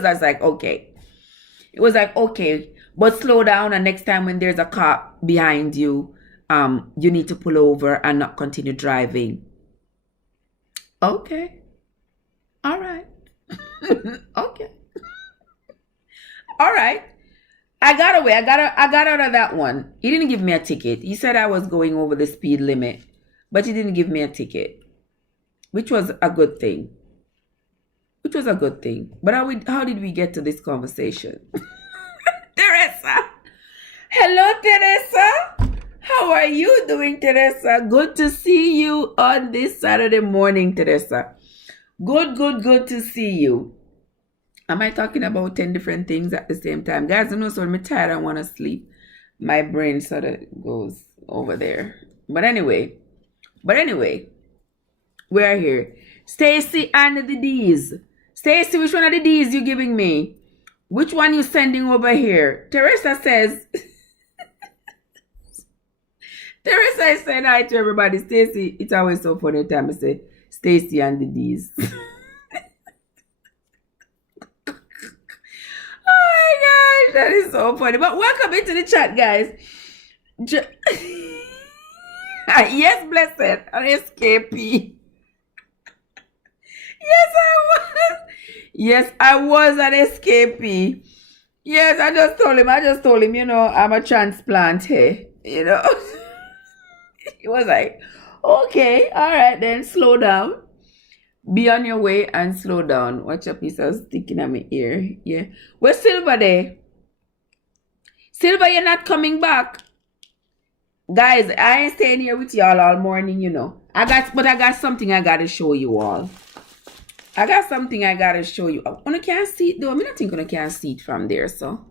just like, okay. It was like, okay, but slow down, and next time when there's a cop behind you, you need to pull over and not continue driving. Okay. All right. Okay. All right. I got away. I got out of that one. He didn't give me a ticket. He said I was going over the speed limit, but he didn't give me a ticket, which was a good thing. But how did we get to this conversation? Teresa. Hello, Teresa. How are you doing, Teresa? Good to see you on this Saturday morning, Teresa. Good to see you. Am I talking about 10 different things at the same time? Guys, I know, so when I'm tired, I want to sleep. My brain sort of goes over there. But anyway, we're here. Stacy and the D's. Stacy, which one of the D's you giving me? Which one you sending over here? Teresa says... Teresa is saying hi to everybody. Stacy, it's always so funny time I say Stacy and the D's. Oh my gosh, that is so funny. But welcome into the chat, guys. Yes, blessed, an escapee. Yes, I was. Yes, I was an escapee. Yes, I just told him, you know, I'm a transplant here, you know. He was like, okay, all right then, slow down. Be on your way and slow down. Watch a piece of sticking at my ear. Yeah. Where's Silver there? Silver, you're not coming back. Guys, I ain't staying here with y'all all morning, you know. I got something I gotta show you all. I can't see it though. I don't think I can see it from there, so.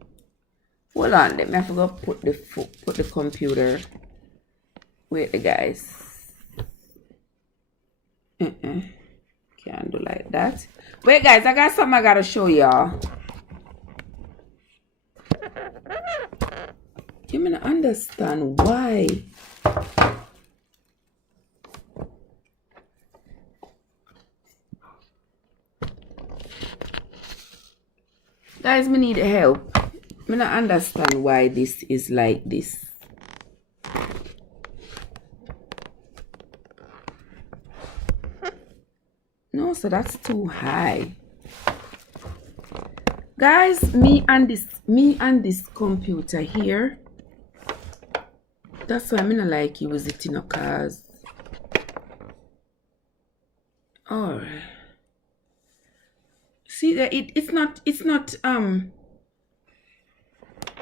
Hold on, let me have to go put the computer. Wait, guys. Can't do like that. Wait, guys, I got something I gotta show y'all. You may not understand why. Guys, me need help. I don't understand why this is like this. so that's too high. Guys, me and this computer here. That's why I'm not like use it, you know, cause alright. See that it's not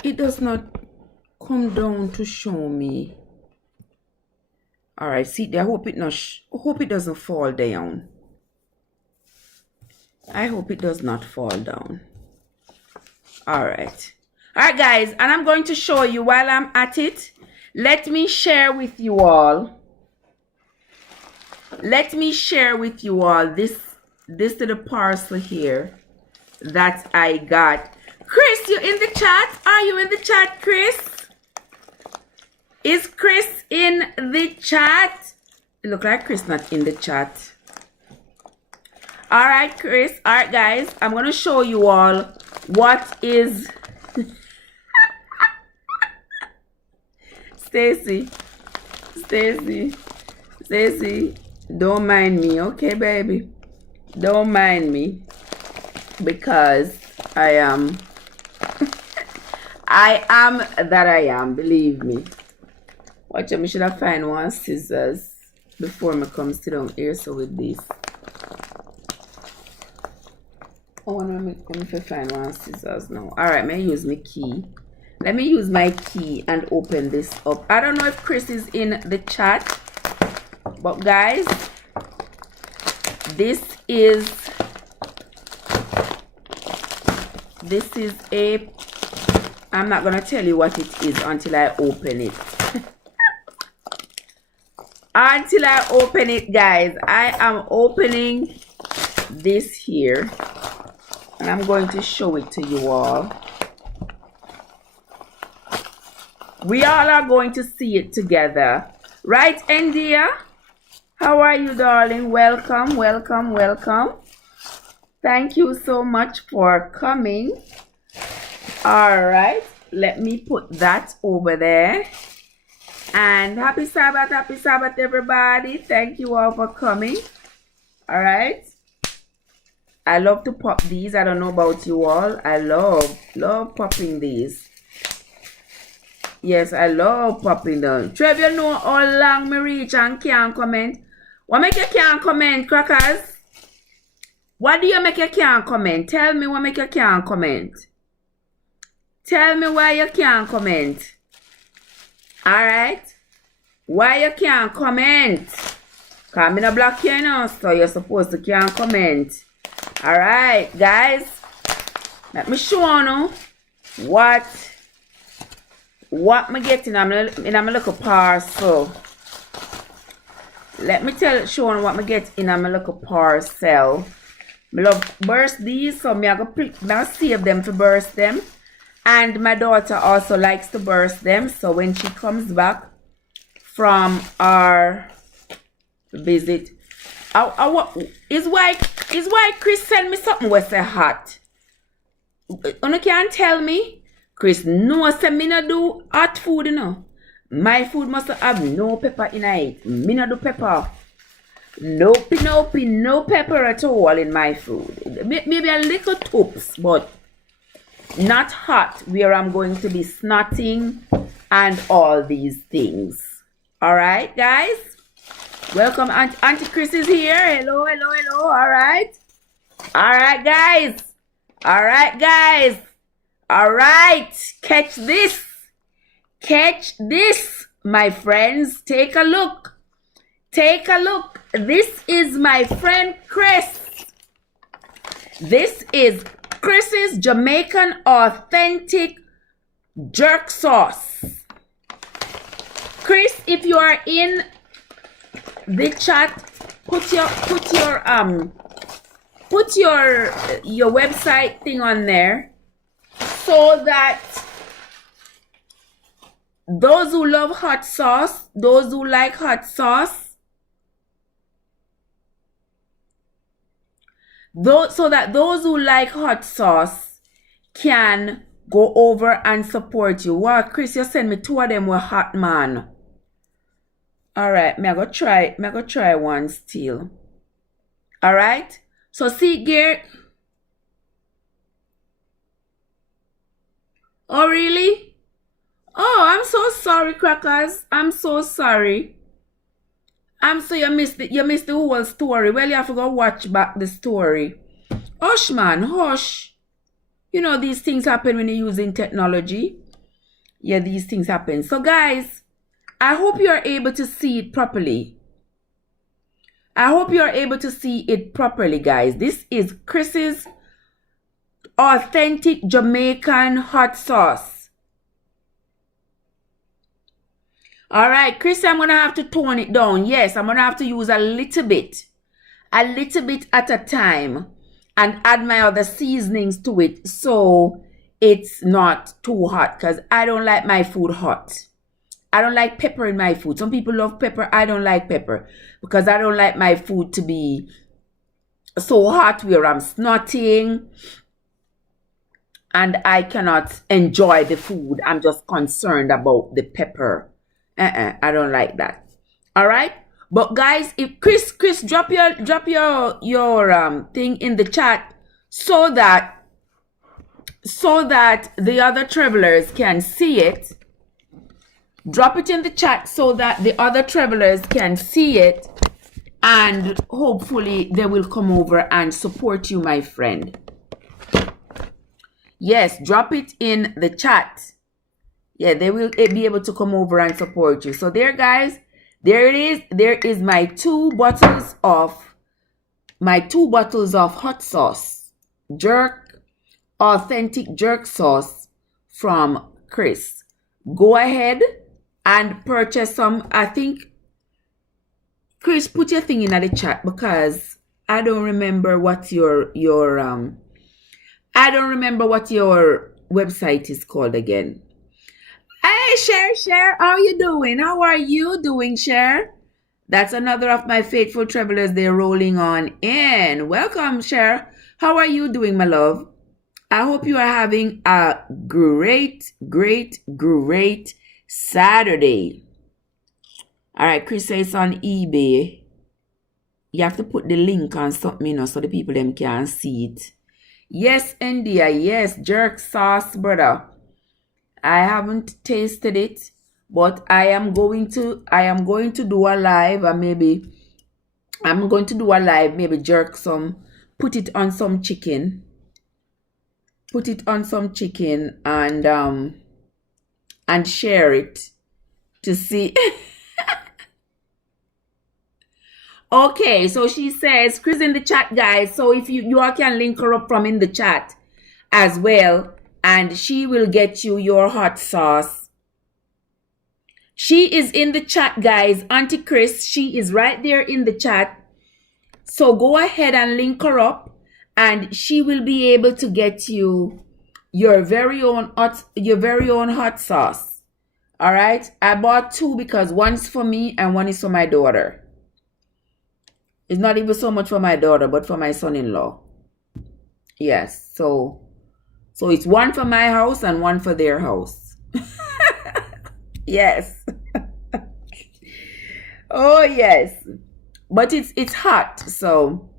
it does not come down to show me. Alright, see there, I hope it doesn't fall down. I hope it does not fall down. Alright, guys, and I'm going to show you while I'm at it. Let me share with you all. Let me share with you all this little parcel here that I got. Chris, you in the chat? Are you in the chat, Chris? Is Chris in the chat? It look like Chris not in the chat. Alright, Chris. Alright, guys. I'm going to show you all what is... Stacy, don't mind me, okay, baby? Don't mind me, because I am that I am, believe me. Watch out, I should have find one scissors before me come sit down here. So with this, I want to find one scissors now. Alright, may I use my key. Let me use my key and open this up. I don't know if Chris is in the chat, but guys, this is a, I'm not gonna tell you what it is until I open it. Until I open it, guys. I am opening this here, and I'm going to show it to you all. We all are going to see it together. Right, India? How are you, darling? Welcome, welcome, welcome. Thank you so much for coming. All right, let me put that over there. And happy Sabbath, everybody. Thank you all for coming. All right. I love to pop these. I don't know about you all. I love popping these. Yes, I love popping them. Trev, you know how long me reach and can't comment? What make you can't comment, crackers? What do you make you can't comment? Tell me what make you can't comment. Tell me why you can't comment. Alright? Why you can't comment? Cause I'm in a block here now, so you're supposed to can't comment. Alright, guys. Let me show you what me getting in my little parcel. Let me show you what me get in my little parcel. I love burst these, so me I go save them to burst them. And my daughter also likes to burst them, so when she comes back from our visit, is why Chris send me something was say hot. You can't tell me. Chris, no, say me no do hot food, you know. My food must have no pepper in it. Me no do pepper. Nope, no pepper at all in my food. Maybe a little toops, but not hot, where I'm going to be snotting and all these things. Alright, guys? Welcome, Auntie Chris is here. Hello. Alright. Alright, guys. Alright, guys. Alright, catch this. Catch this, my friends. Take a look. Take a look. This is my friend Chris. This is Chris's Jamaican authentic jerk sauce. Chris, if you are in the chat, put your website thing on there, so that those who love hot sauce, those who like hot sauce, so that those who like hot sauce can go over and support you. Wow, Chris, you send me 2 of them were hot, man. Alright, me I go try one still. Alright? So seat gear. Oh, really? Oh, I'm so sorry, Crackers. I'm so sorry. You missed the whole story. Well, you have to go watch back the story. Hush, man, hush. You know these things happen when you're using technology. Yeah, these things happen. So, guys, I hope you're able to see it properly. I hope you're able to see it properly, guys. This is Chris's authentic Jamaican hot sauce. All right, Chris, I'm going to have to tone it down. Yes, I'm going to have to use a little bit at a time, and add my other seasonings to it so it's not too hot, because I don't like my food hot. I don't like pepper in my food. Some people love pepper. I don't like pepper because I don't like my food to be so hot where I'm snotting and I cannot enjoy the food. I'm just concerned about the pepper. I don't like that. All right. But guys, if Chris, drop your thing in the chat so that the other travelers can see it. Drop it in the chat so that the other travelers can see it, and hopefully they will come over and support you, my friend. Yes, drop it in the chat. Yeah, they will be able to come over and support you. So there, guys, there it is. There is my two bottles of hot sauce, authentic jerk sauce from Chris. Go ahead and purchase some. I think, Chris, put your thing in the chat because I don't remember what your website is called again. Hey, Cher, how are you doing? How are you doing, Cher? That's another of my faithful travelers. They're rolling on in. Welcome, Cher. How are you doing, my love? I hope you are having a great Saturday. All right, Chris says it's on eBay. You have to put the link on something, you know, so the people them can see it. Yes, India. Yes, jerk sauce, brother. I haven't tasted it, but I am going to do a live, and maybe I'm going to do a live, maybe jerk some, put it on some chicken. And share it to see. Okay, so she says, Chris in the chat, guys. So if you all can link her up from in the chat as well, and she will get you your hot sauce. She is in the chat, guys. Auntie Chris, she is right there in the chat. So go ahead and link her up, and she will be able to get you your very own hot sauce. All right, I bought two because one is for me and one is for my daughter. It's not even so much for my daughter, but for my son-in-law. Yes, so it's one for my house and one for their house. Yes. Oh yes, but it's hot, so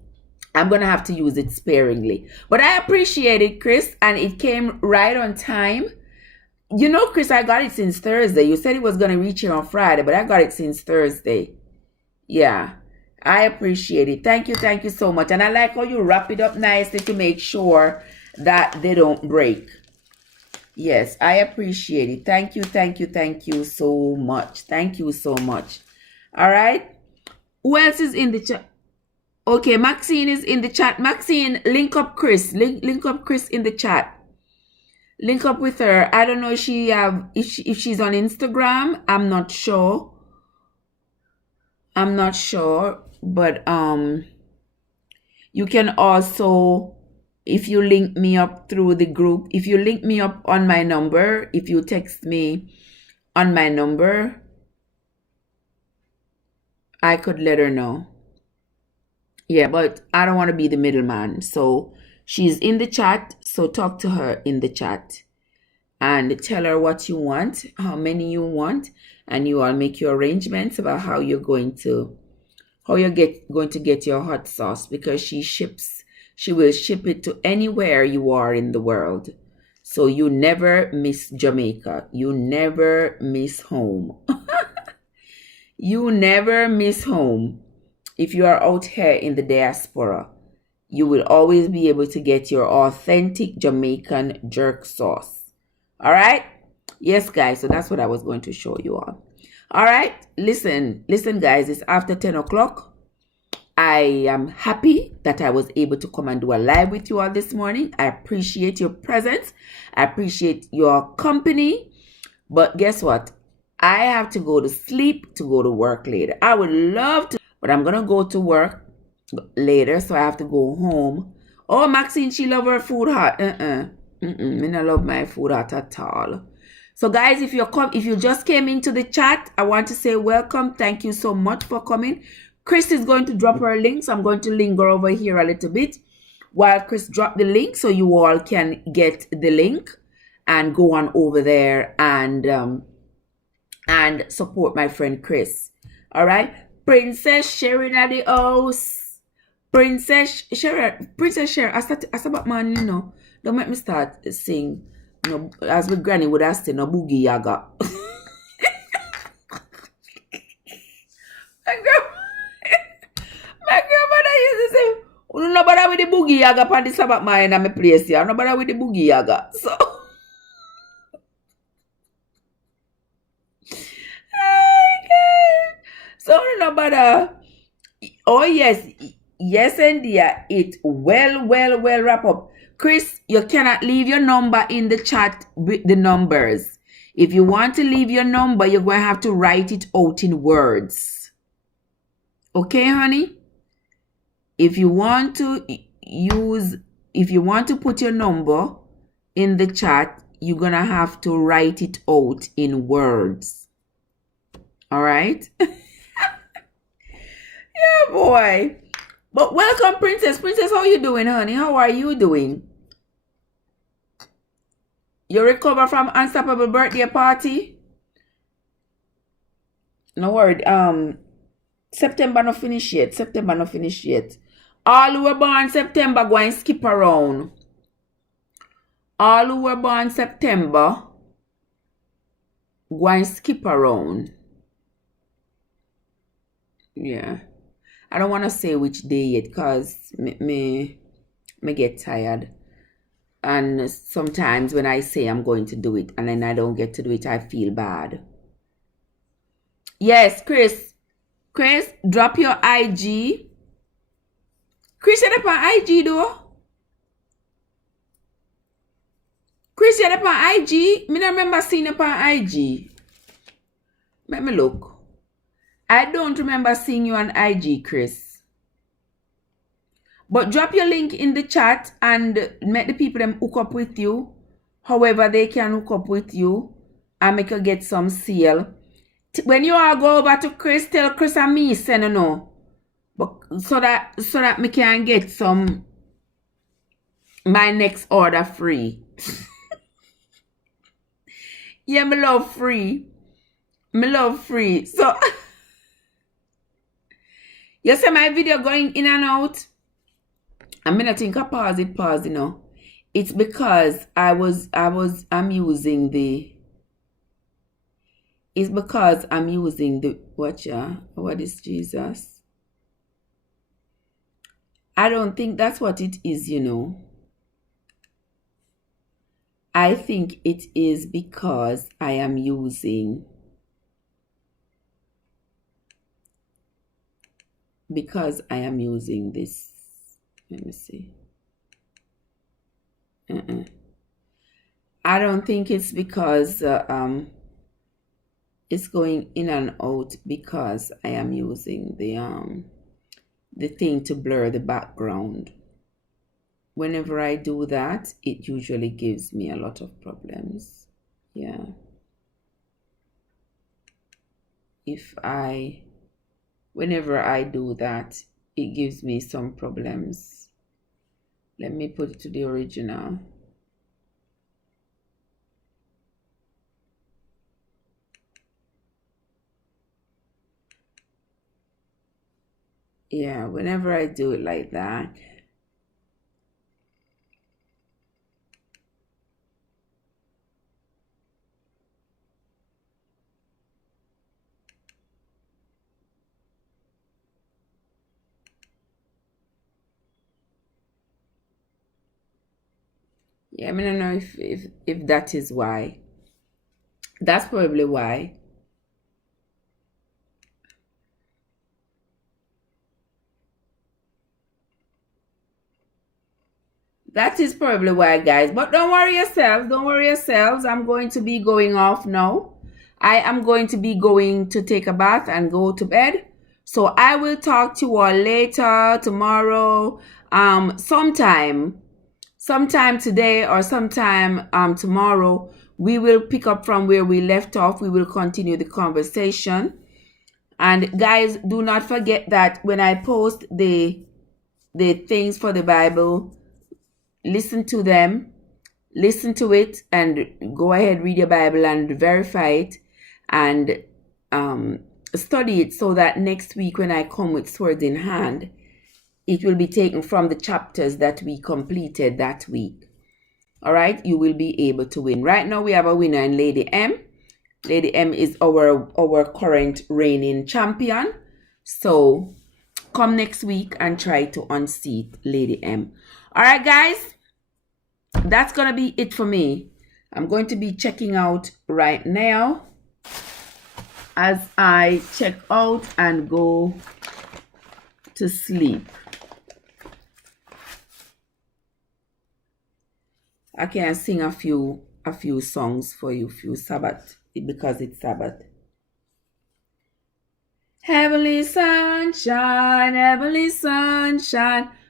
I'm gonna have to use it sparingly. But I appreciate it, Chris, and it came right on time. You know, Chris, I got it since Thursday. You said it was gonna reach here on Friday, but I got it since Thursday. Yeah, I appreciate it. Thank you so much. And I like how you wrap it up nicely to make sure that they don't break. Yes, I appreciate it. Thank you so much. Thank you so much. All right. Who else is in the chat? Okay, Maxine is in the chat. Maxine, link up Chris. Link up Chris in the chat. Link up with her. I don't know if she's on Instagram. I'm not sure. But you can also, if you link me up through the group, if you link me up on my number, if you text me on my number, I could let her know. Yeah, but I don't want to be the middleman. So she's in the chat. So talk to her in the chat and tell her what you want, how many you want, and you all make your arrangements about how you're going to get your hot sauce, because she ships She will ship it to anywhere you are in the world. So you never miss Jamaica. You never miss home. You never miss home. If you are out here in the diaspora, you will always be able to get your authentic Jamaican jerk sauce. All right? Yes, guys. So that's what I was going to show you all. All right. Listen, guys. It's after 10 o'clock. I am happy that I was able to come and do a live with you all this morning. I appreciate your presence. I appreciate your company. But guess what? I have to go to sleep to go to work later. I would love to, but I'm going to go to work later, so I have to go home. Oh, Maxine, she love her food hot. Me not love my food hot at all. So guys, if you just came into the chat, I want to say welcome. Thank you so much for coming. Chris is going to drop her link, so I'm going to linger over here a little bit while Chris drop the link, so you all can get the link and go on over there and support my friend Chris. All right, Princess Sharon at the house. Princess Sharon. I start about man, you know. Don't make me start sing. You know, as my granny would ask, no boogie yaga. My grandmother used to say, no bother with the boogie yaga pan the Sabbath man in my place here. No bother with the boogie yaga. So so no bother. Oh yes, indeed. It well wrap up. Chris, you cannot leave your number in the chat with the numbers. If you want to leave your number, you're going to have to write it out in words. Okay, honey? If you want to put your number in the chat, you're going to have to write it out in words. All right? Yeah, boy. But welcome, Princess. Princess, how you doing, honey? How are you doing? You recover from unstoppable birthday party? No worry. September no finish yet. All who were born September go and skip around. All who were born September go and skip around. Yeah. I don't want to say which day yet because me get tired. And sometimes when I say I'm going to do it and then I don't get to do it, I feel bad. Yes, Chris, drop your IG. Chris, you're up on IG though. Chris, you're up on IG. Me don't remember seeing you on IG. Let me look. I don't remember seeing you on IG, Chris. But drop your link in the chat and make the people them hook up with you. However they can hook up with you and make you get some sale. When you all go over to Chris, tell Chris and me send you know. But so that me can get my next order free. Yeah, me love free. So you see my video going in and out. I'm gonna think I pause, you know. It's because I'm using the what is Jesus? I don't think that's what it is, you know. I think it is because I am using this. Let me see. I don't think it's because it's going in and out because I am using the thing to blur the background. Whenever I do that, it usually gives me a lot of problems. Yeah. Whenever I do that, it gives me some problems. Let me put it to the original. Yeah, whenever I do it like that, Yeah, I mean, I don't know if that is why. That's probably why. That is probably why, guys. But don't worry yourselves. Don't worry yourselves. I'm going to be going off now. I am going to be going to take a bath and go to bed. So I will talk to you all later, tomorrow, sometime today or sometime tomorrow. We will pick up from where we left off. We will continue the conversation. And guys, do not forget that when I post the things for the Bible, listen to them, listen to it, and go ahead, read your Bible and verify it, and study it, so that next week when I come with swords in hand, it will be taken from the chapters that we completed that week. All right, you will be able to win. Right now we have a winner in Lady M. Lady M is our current reigning champion. So come next week and try to unseat Lady M. All right, guys, that's gonna be it for me. I'm going to be checking out right now. As I check out and go to sleep. I can sing a few songs for you, few Sabbath, because it's Sabbath. Heavenly sunshine,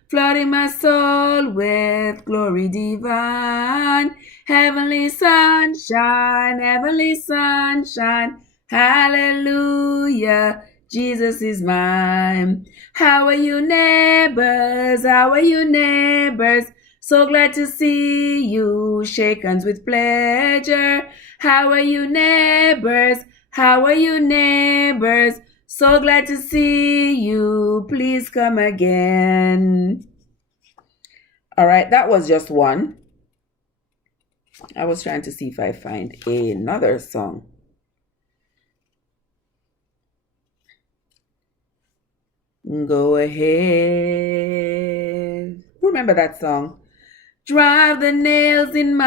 flooding my soul with glory divine. Heavenly sunshine, hallelujah, Jesus is mine. How are you, neighbors? How are you, neighbors? So glad to see you, shake hands with pleasure. How are you, neighbors? How are you, neighbors? So glad to see you. Please come again. All right, that was just one. I was trying to see if I find another song. Go ahead. Remember that song? Drive the nails in my